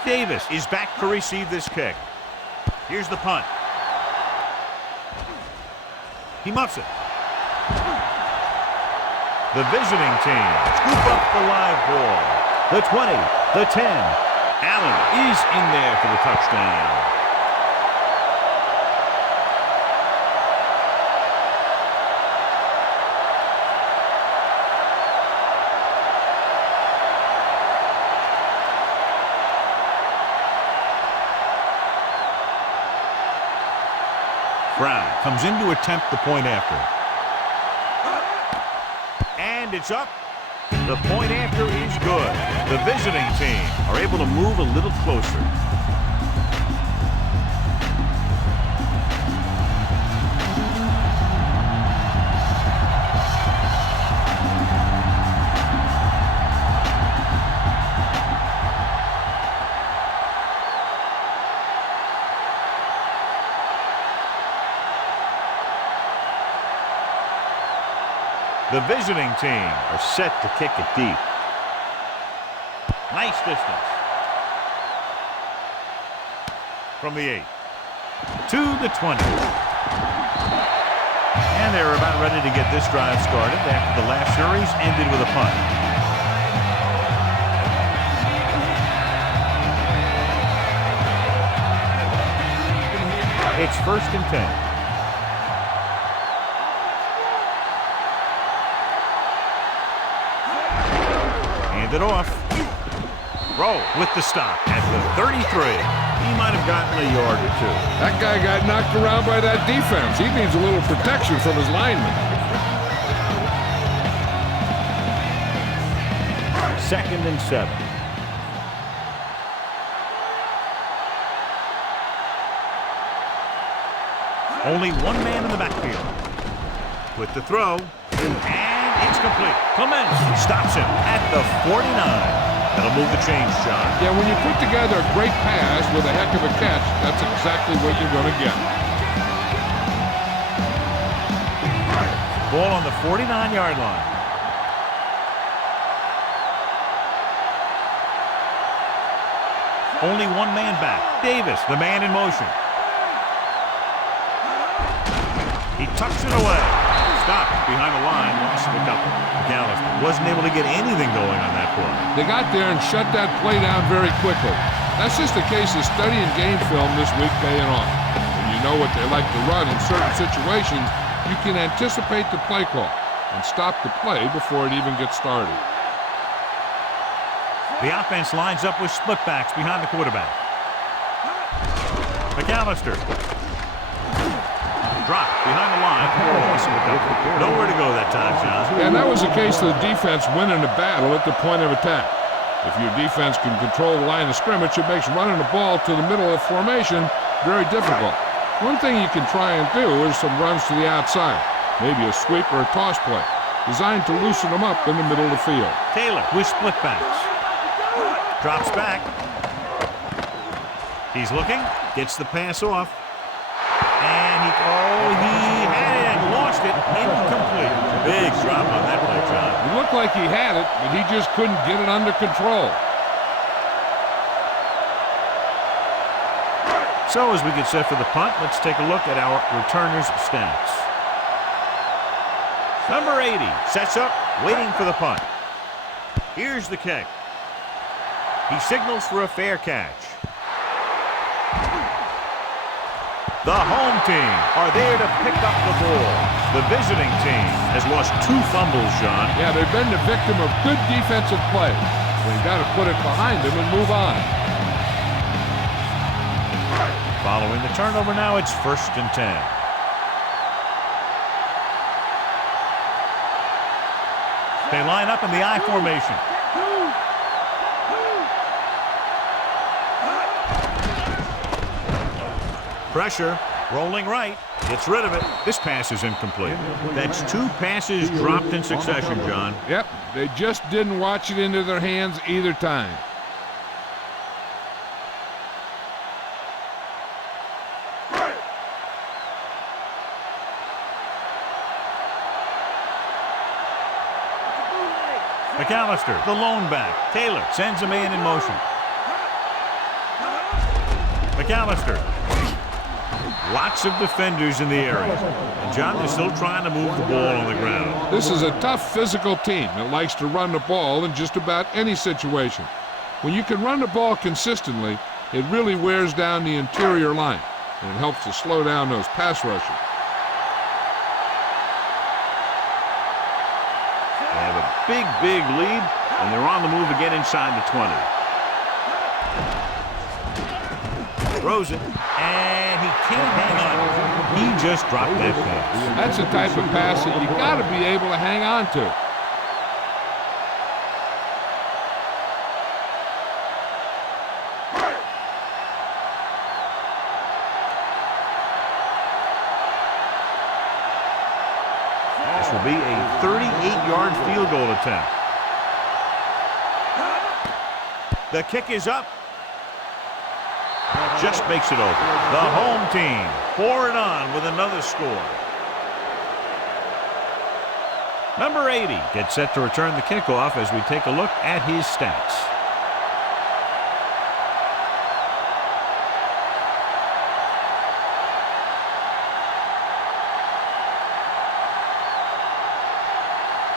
Davis is back to receive this kick. Here's the punt. He muffs it. The visiting team scoop up the live ball. The 20, the 10. Allen is in there for the touchdown. Brown comes in to attempt the point after. And it's up. The point after is good. The visiting team are able to move a little closer. The visiting team are set to kick it deep. Nice distance. From the 8 to the 20. And they're about ready to get this drive started after the last series ended with a punt. It's 1st and 10. It off. Rowe with the stop at the 33. He might have gotten a yard or two. That guy got knocked around by that defense. He needs a little protection from his linemen. 2nd and 7. Only one man in the backfield. With the throw. And it's complete. Clemens stops him at the 49. That'll move the chains, John. Yeah, when you put together a great pass with a heck of a catch, that's exactly what you're going to get. Ball on the 49-yard line. Only one man back. Davis, the man in motion. He tucks it away. stopped behind the line, loss of a couple. McAllister wasn't able to get anything going on that play. They got there and shut that play down very quickly. That's just a case of studying game film this week paying off. When you know what they like to run in certain situations, you can anticipate the play call and stop the play before it even gets started. The offense lines up with split backs behind the quarterback. McAllister. Drop behind the line. Nowhere to go that time, John. And that was a case of the defense winning the battle at the point of attack. If your defense can control the line of scrimmage, it makes running the ball to the middle of the formation very difficult. One thing you can try and do is some runs to the outside, maybe a sweep or a toss play, designed to loosen them up in the middle of the field. Taylor with split backs. Drops back. He's looking, gets the pass off. And he had it and lost it. Incomplete. Big drop on that play, John. It looked like he had it, but he just couldn't get it under control. So as we get set for the punt, let's take a look at our returners' stats. Number 80 sets up, waiting for the punt. Here's the kick. He signals for a fair catch. The home team are there to pick up the ball. The visiting team has lost 2 fumbles, John. Yeah, they've been the victim of good defensive play. They've got to put it behind them and move on. Following the turnover now, it's 1st and 10. They line up in the I formation. Pressure, rolling right, gets rid of it. This pass is incomplete. That's 2 passes dropped in succession, John. Yep, they just didn't watch it into their hands either time. McAllister, the lone back. Taylor sends a man in motion. McAllister. Lots of defenders in the area. And John is still trying to move the ball on the ground. This is a tough physical team that likes to run the ball in just about any situation. When you can run the ball consistently, it really wears down the interior line, and it helps to slow down those pass rushers. They have a big lead, and they're on the move again inside the 20. Throws it, and he can't hang on. He just dropped that pass. That's the type of pass that you got to be able to hang on to. This will be a 38-yard field goal attempt. The kick is up. Just makes it over. The home team pour it on with another score. Number 80 gets set to return the kickoff as we take a look at his stats.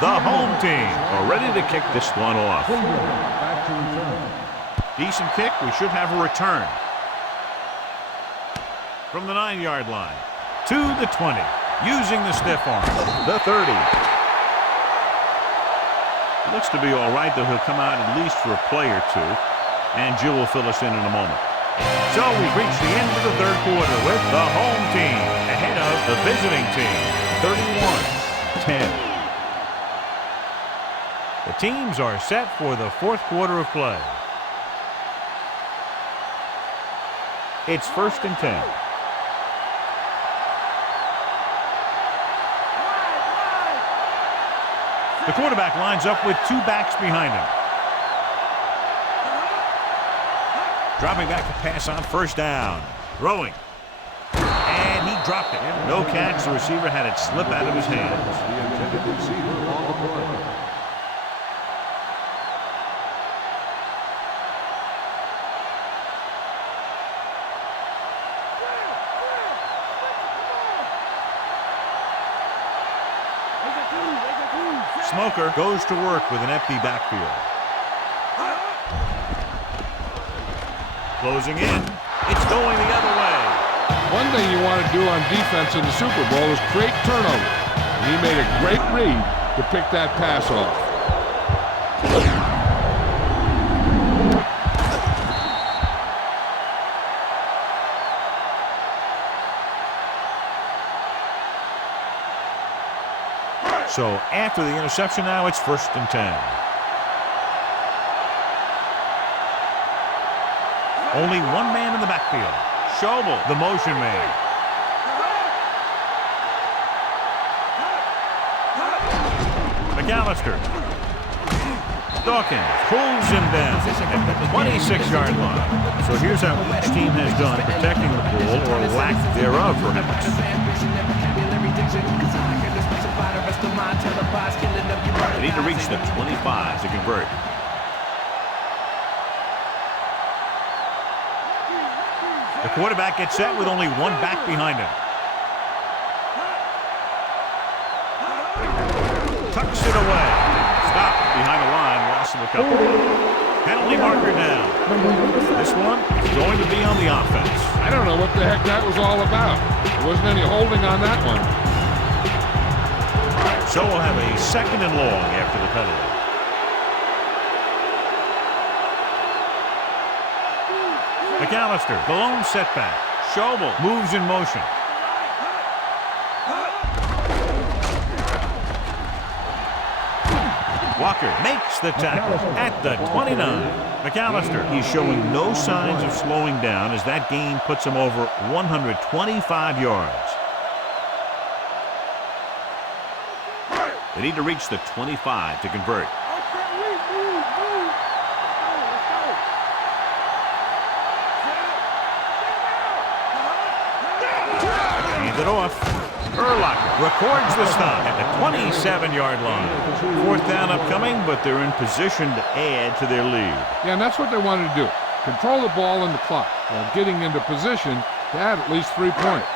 The home team are ready to kick this one off. Decent kick. We should have a return. From the 9-yard line to the 20, using the stiff arm, the 30. It looks to be all right, though he'll come out at least for a play or two, and Jill will fill us in a moment. So we've reached the end of the third quarter with the home team ahead of the visiting team, 31-10. The teams are set for the fourth quarter of play. It's 1st and 10. The quarterback lines up with 2 backs behind him. Dropping back to pass on 1st down. Throwing. And he dropped it. No catch. The receiver had it slip out of his hands. Smoker goes to work with an empty backfield. Closing in. It's going the other way. One thing you want to do on defense in the Super Bowl is create turnovers. And he made a great read to pick that pass off. So after the interception now, it's 1st and 10. Only one man in the backfield. Schobel, the motion man. McAllister. Dawkins pulls him down at the 26-yard line. So here's how each team has done protecting the ball, or lack thereof, perhaps. They need to reach the 25 to convert. The quarterback gets set with only one back behind him. Tucks it away. Stopped behind the line. Loss of a couple. Penalty marker down. This one is going to be on the offense. I don't know what the heck that was all about. There wasn't any holding on that one. So we'll have a 2nd and long after the penalty. McAllister, the lone setback. Schobel moves in motion. Walker makes the tackle at the 29. McAllister, he's showing no signs of slowing down as that gain puts him over 125 yards. They need to reach the 25 to convert. Hand it off. Urlacher records the stop at the 27-yard line. 4th down upcoming, but they're in position to add to their lead. Yeah, and that's what they wanted to do. Control the ball and the clock while getting into position to add at least 3 points.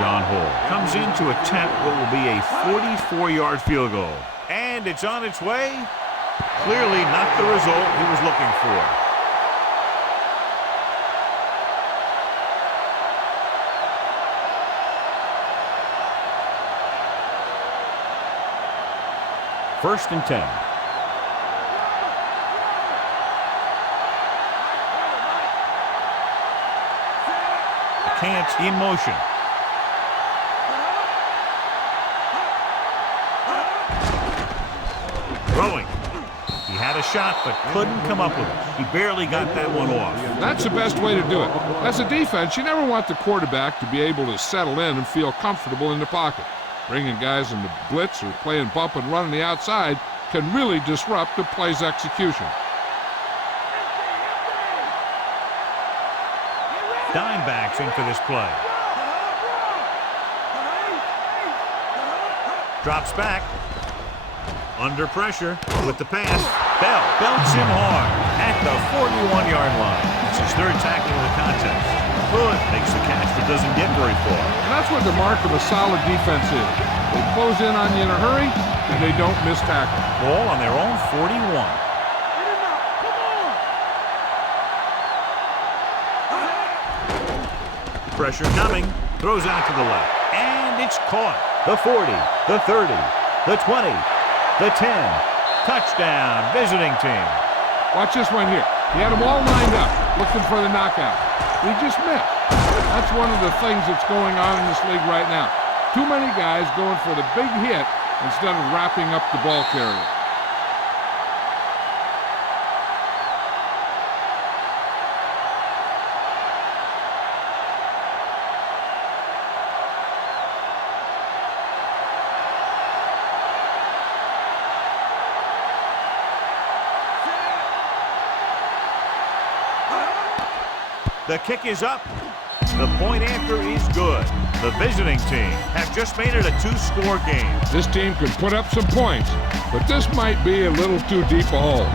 John Hall comes in to attempt what will be a 44-yard field goal. And it's on its way. Clearly not the result he was looking for. First and 10. Kant's in motion. Throwing. He had a shot, but couldn't come up with it. He barely got that one off. That's the best way to do it. As a defense, you never want the quarterback to be able to settle in and feel comfortable in the pocket. Bringing guys in the blitz or playing bump and run on the outside can really disrupt the play's execution. Dime backs in for this play. Drops back. Under pressure with the pass. Bell belts him hard at the 41-yard line. It's his 3rd tackle of the contest. Hood makes the catch but doesn't get very far. And that's what the mark of a solid defense is. They close in on you in a hurry, and they don't miss tackle. Ball on their own 41. Pressure coming. Throws out to the left. And it's caught. The 40, the 30, the 20, the 10. Touchdown, visiting team. Watch this one here. He had them all lined up, looking for the knockout. He just missed. That's one of the things that's going on in this league right now. Too many guys going for the big hit instead of wrapping up the ball carrier. The kick is up. The point after is good. The visiting team have just made it a 2-score game. This team can put up some points, but this might be a little too deep a hole.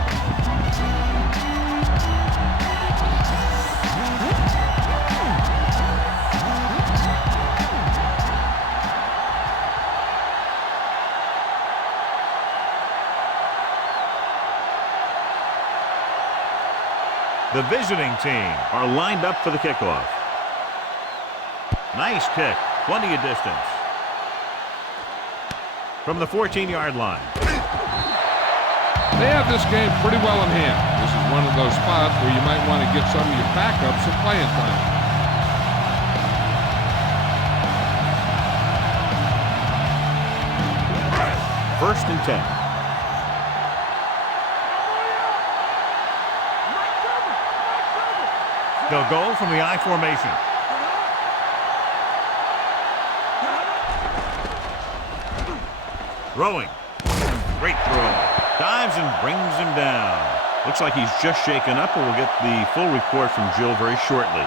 The visiting team are lined up for the kickoff. Nice kick. Plenty of distance. From the 14-yard line. They have this game pretty well in hand. This is one of those spots where you might want to get some of your backups some playing time. First and 10. They'll go from the I formation. Throwing. Great throw. Dives and brings him down. Looks like he's just shaken up, and we'll get the full report from Jill very shortly.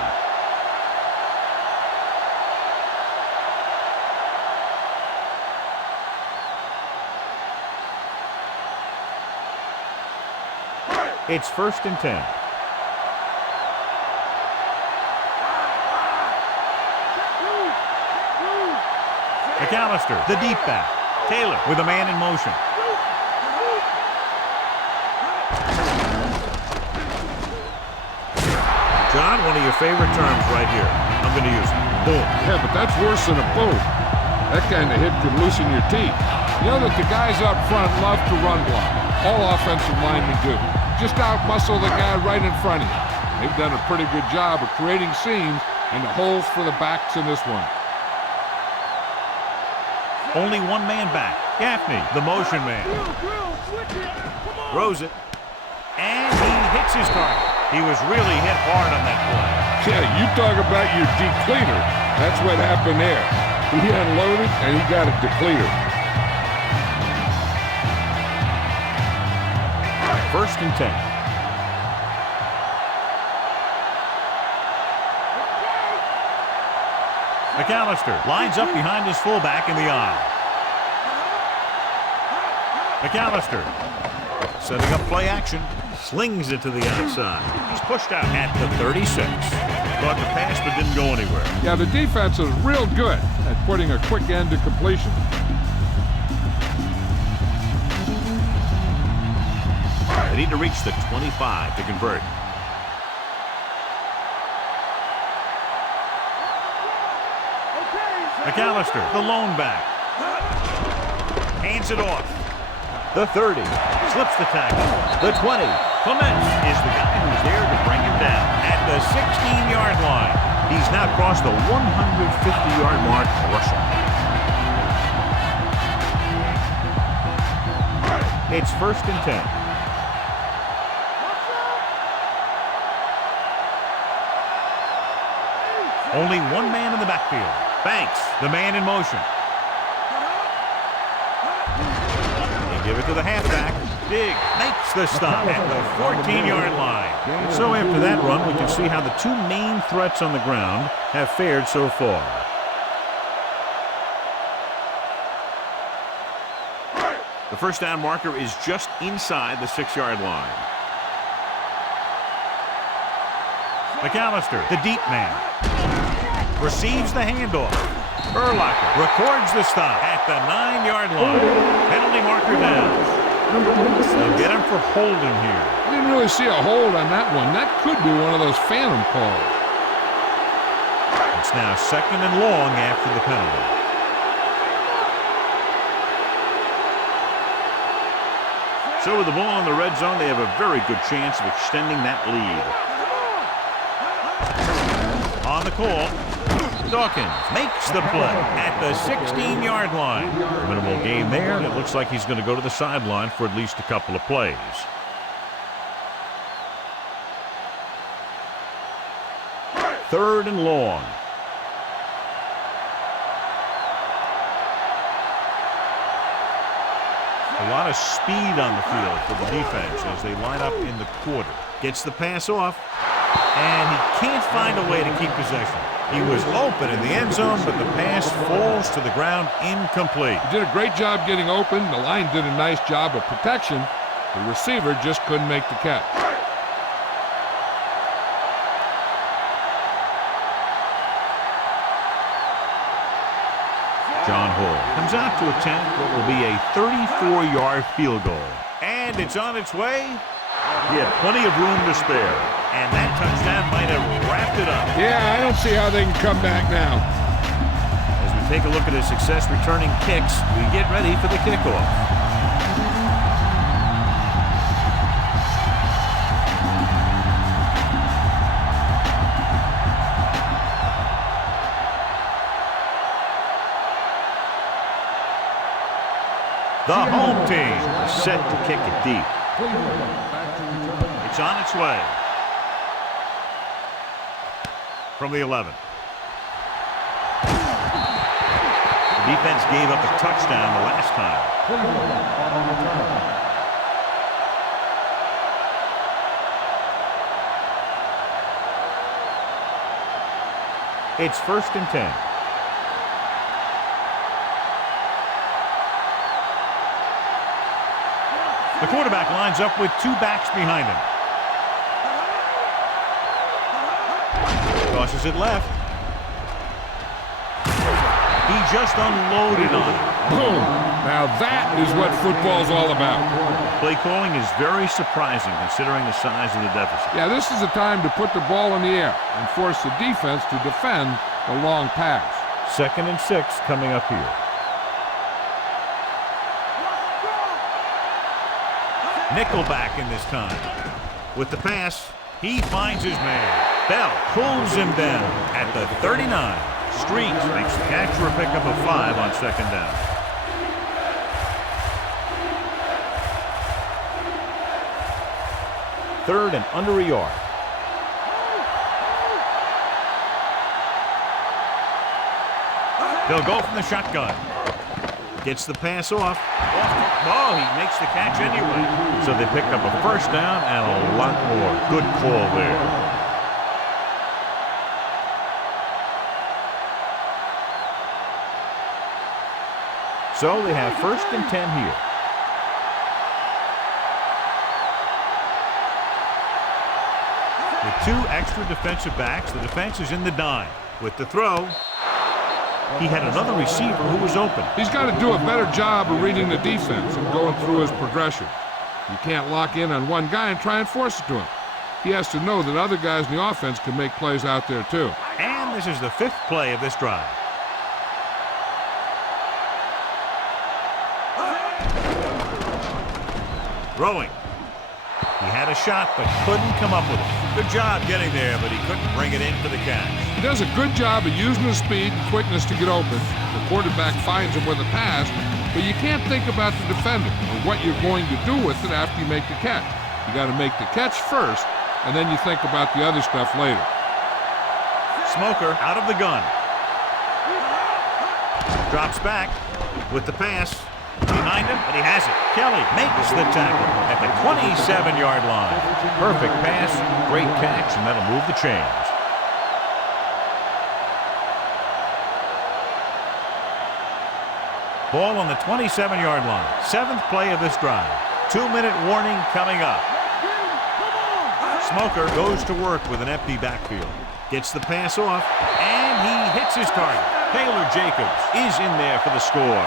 It's first and 10. McAllister, the deep back. Taylor with a man in motion. John, one of your favorite terms right here. I'm going to use it. Boom. Yeah, but that's worse than a boom. That kind of hit could loosen your teeth. You know that the guys up front love to run block. All offensive linemen do. Just out-muscle the guy right in front of you. They've done a pretty good job of creating seams and the holes for the backs in this one. Only one man back. Gaffney, the motion man. Throws it. And he hits his target. He was really hit hard on that play. Yeah, you talk about your depleter. That's what happened there. He unloaded and he got a depleter. First and 10. McAllister lines up behind his fullback in the I. McAllister setting up play action. Slings it to the outside. He's pushed out at the 36. Caught the pass but didn't go anywhere. Yeah, the defense is real good at putting a quick end to completion. They need to reach the 25 to convert. McAllister, the lone back. Hands it off. The 30. Slips the tackle. The 20. Clements is the guy who's there to bring him down at the 16-yard line. He's now crossed the 150-yard mark rushing. It's first and 10. Only one man in the backfield. Banks, the man in motion. They give it to the halfback. Diggs makes the stop at the 14-yard line. So after that run, we can see how the two main threats on the ground have fared so far. The first down marker is just inside the 6-yard line. McAllister, the deep man. Receives the handoff. Urlacher records the stop at the 9-yard line. Penalty marker down. They'll get him for holding here. I didn't really see a hold on that one. That could be one of those phantom calls. It's now second and long after the penalty. So with the ball in the red zone, they have a very good chance of extending that lead. On the call, Dawkins makes the play at the 16-yard line. Minimal gain there, and it looks like he's going to go to the sideline for at least a couple of plays. Third and long. A lot of speed on the field for the defense as they line up in the quarter. Gets the pass off, and he can't find a way to keep possession. He was open in the end zone, but the pass falls to the ground incomplete. He did a great job getting open. The line did a nice job of protection. The receiver just couldn't make the catch. John Hall comes out to attempt what will be a 34-yard field goal. And it's on its way. He had plenty of room to spare, and that touchdown might have wrapped it up. Yeah, I don't see how they can come back now. As we take a look at his success returning kicks, we get ready for the kickoff. The home team set to kick it deep. It's on its way. From the 11. The defense gave up a touchdown the last time. It's 1st and 10. The quarterback lines up with 2 backs behind him. Tosses it left. He just unloaded on it. Boom! Now that is what football's all about. Play calling is very surprising considering the size of the deficit. Yeah, this is the time to put the ball in the air and force the defense to defend the long pass. 2nd and 6 coming up here. Nickelback in this time. With the pass, he finds his man. Bell pulls him down at the 39. Streets makes the catch for a pickup of 5 on 2nd down. Third and under a yard. They'll go from the shotgun. Gets the pass off. Oh, he makes the catch anyway. So they pick up a 1st down and a lot more. Good call there. So they have 1st and 10 here. With 2 extra defensive backs, the defense is in the dime. With the throw, he had another receiver who was open. He's got to do a better job of reading the defense and going through his progression. You can't lock in on one guy and try and force it to him. He has to know that other guys in the offense can make plays out there too. And this is the 5th play of this drive. Throwing. He had a shot but couldn't come up with it. Good job getting there, but he couldn't bring it in for the catch. He does a good job of using his speed and quickness to get open. The quarterback finds him with a pass, but you can't think about the defender or what you're going to do with it after you make the catch. You got to make the catch first, and then you think about the other stuff later. Smoker out of the gun. Drops back with the pass. Behind him, but he has it. Kelly makes the tackle at the 27-yard line. Perfect pass, great catch, and that'll move the chains. Ball on the 27-yard line. 7th play of this drive. 2-minute warning coming up. Smoker goes to work with an empty backfield. Gets the pass off, and he hits his target. Taylor Jacobs is in there for the score.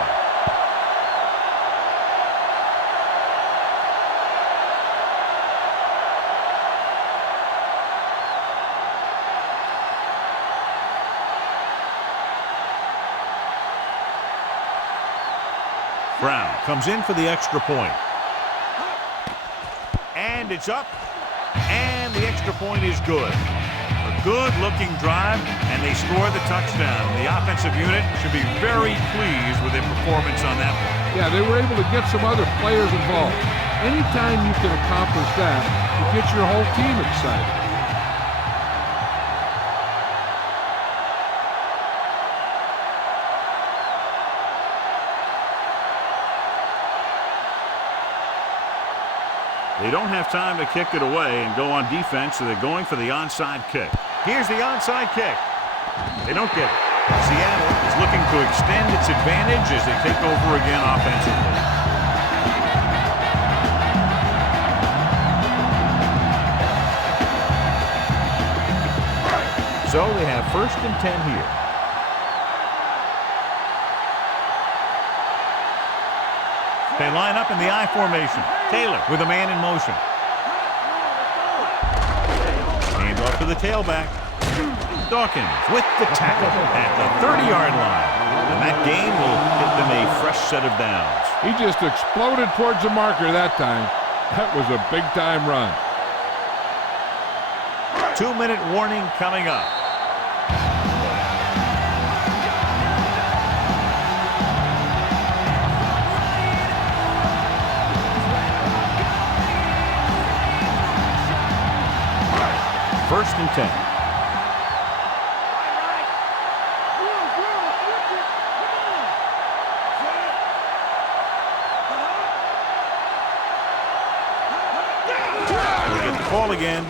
Brown comes in for the extra point. And it's up. And the extra point is good. A good-looking drive, and they score the touchdown. The offensive unit should be very pleased with their performance on that one. Yeah, they were able to get some other players involved. Anytime you can accomplish that, it gets your whole team excited. They don't have time to kick it away and go on defense, so they're going for the onside kick. Here's the onside kick. They don't get it. Seattle is looking to extend its advantage as they take over again offensively. So they have 1st and 10 here. They line up in the I formation. Taylor with a man in motion. off to the tailback. Dawkins with the tackle at the 30-yard line. And that gain will get them a fresh set of downs. He just exploded towards the marker that time. That was a big-time run. 2-minute warning coming up. First and 10. We'll get the ball again.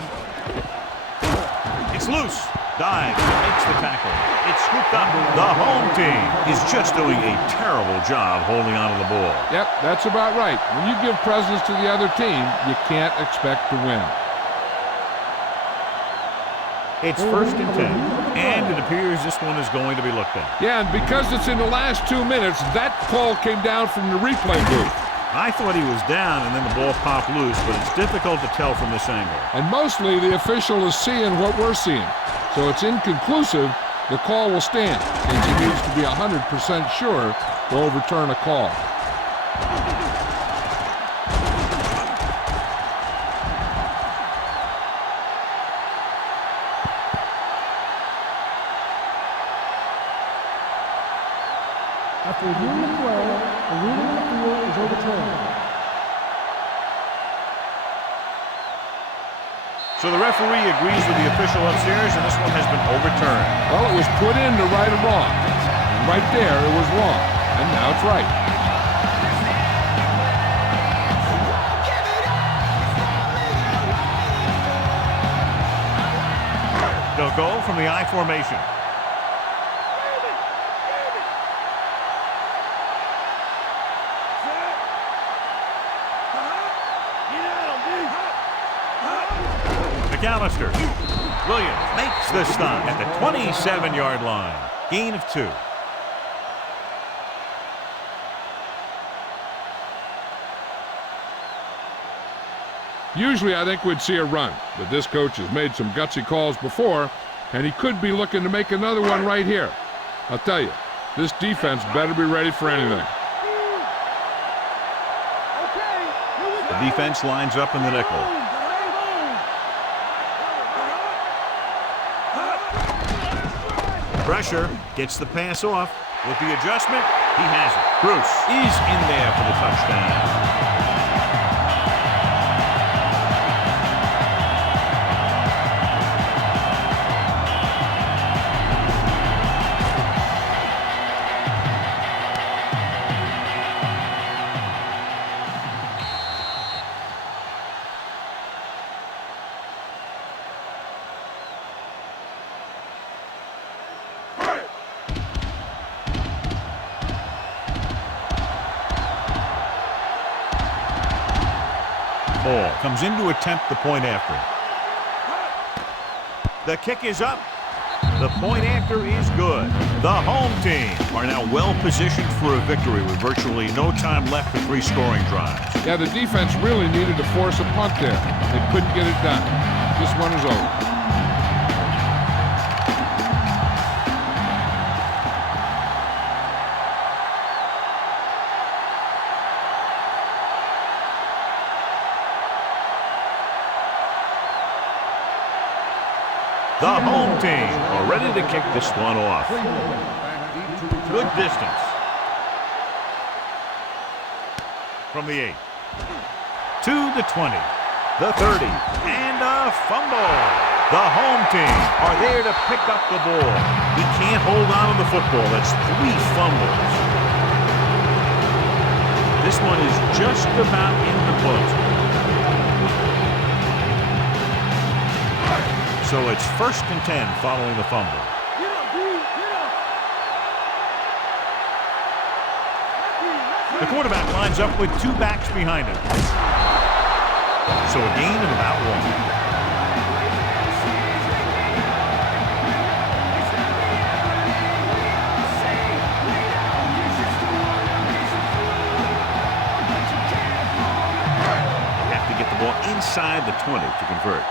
It's loose. Dives and makes the tackle. It's scooped up. The home team is just doing a terrible job holding on to the ball. Yep, that's about right. When you give presence to the other team, you can't expect to win. It's first and 10, and it appears this one is going to be looked at. Yeah, and because it's in the last 2 minutes, that call came down from the replay booth. I thought he was down, and then the ball popped loose, but it's difficult to tell from this angle. And mostly the official is seeing what we're seeing. So it's inconclusive. The call will stand, and he needs to be 100% sure to overturn a call. After reviewing the play, the ruling on the field is overturned. So the referee agrees with the official upstairs, and this one has been overturned. Well, it was put in to right a wrong. And right there, it was wrong. And now it's right. They'll go from the I formation. McAllister. Williams makes the stop at the 27-yard line. Gain of 2. Usually I think we'd see a run, but this coach has made some gutsy calls before, and he could be looking to make another one right here. I'll tell you, this defense better be ready for anything. The defense lines up in the nickel. Pressure, gets the pass off. With the adjustment, he has it. Bruce is in there for the touchdown. Ball comes in to attempt the point after. The kick is up. The point after is good. The home team are now well positioned for a victory with virtually no time left for 3 scoring drives. Yeah, the defense really needed to force a punt there. They couldn't get it done. This one is over. The home team are ready to kick this one off. Good distance. From the 8. To the 20. The 30. And a fumble. The home team are there to pick up the ball. He can't hold on to the football. That's 3 fumbles. This one is just about in the close. So it's first and 10 following the fumble. The quarterback lines up with 2 backs behind him. So a gain of about 1. Have to get the ball inside the 20 to convert.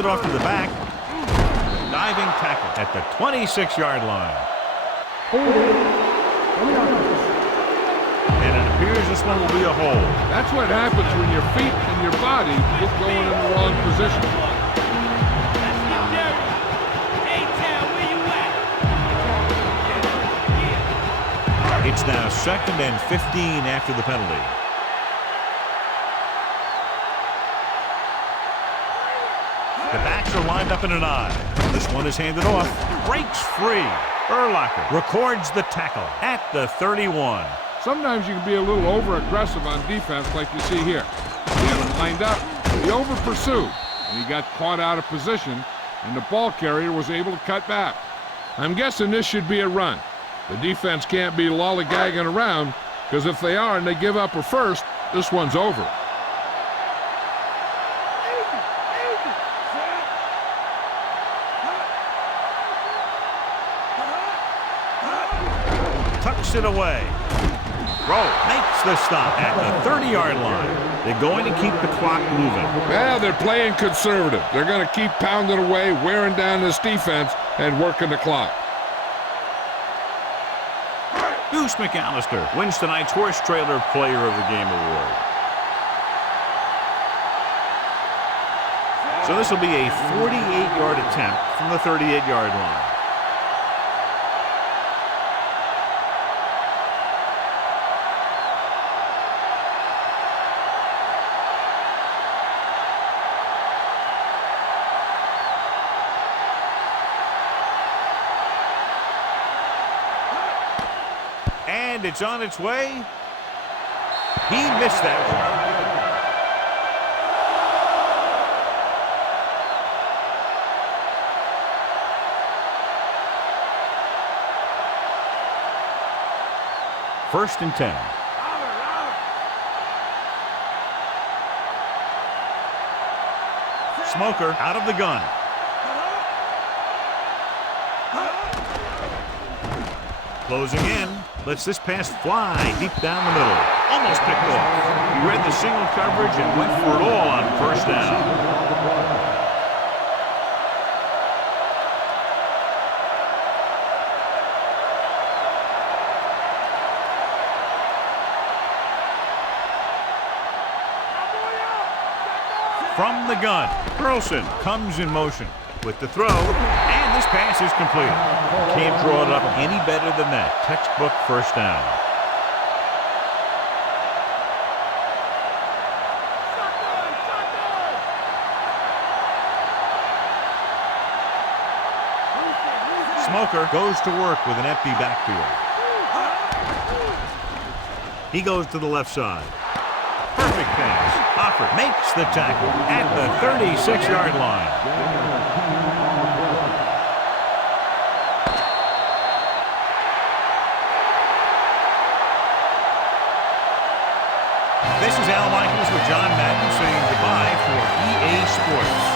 it off to the back. Diving tackle at the 26-yard line. And it appears this one will be a hold. That's what happens when your feet and your body get going in the wrong position. It's now 2nd and 15 after the penalty. The backs are lined up in an I. This one is handed off. Breaks free. Urlacher records the tackle at the 31. Sometimes you can be a little over-aggressive on defense like you see here. He had him lined up, he over-pursued, and he got caught out of position, and the ball carrier was able to cut back. I'm guessing this should be a run. The defense can't be lollygagging around, because if they are and they give up a first, this one's over. Tucks it away. Rowe makes the stop at the 30-yard line. They're going to keep the clock moving. Well, they're playing conservative. They're going to keep pounding away, wearing down this defense, and working the clock. Goose McAllister wins tonight's Horse Trailer Player of the Game award. So this will be a 48-yard attempt from the 38-yard line. And it's on its way. He missed that one. First and 10. Smoker out of the gun. Closing in. Lets this pass fly deep down the middle. Almost picked off. He read the single coverage and went for it all on first down. From the gun, Burleson comes in motion with the throw, and this pass is completed. Can't draw it up any better than that. Textbook first down. Smoker goes to work with an empty backfield. He goes to the left side. Perfect pass. Hopper makes the tackle at the 36-yard line. This is Al Michaels with John Madden saying goodbye for EA Sports.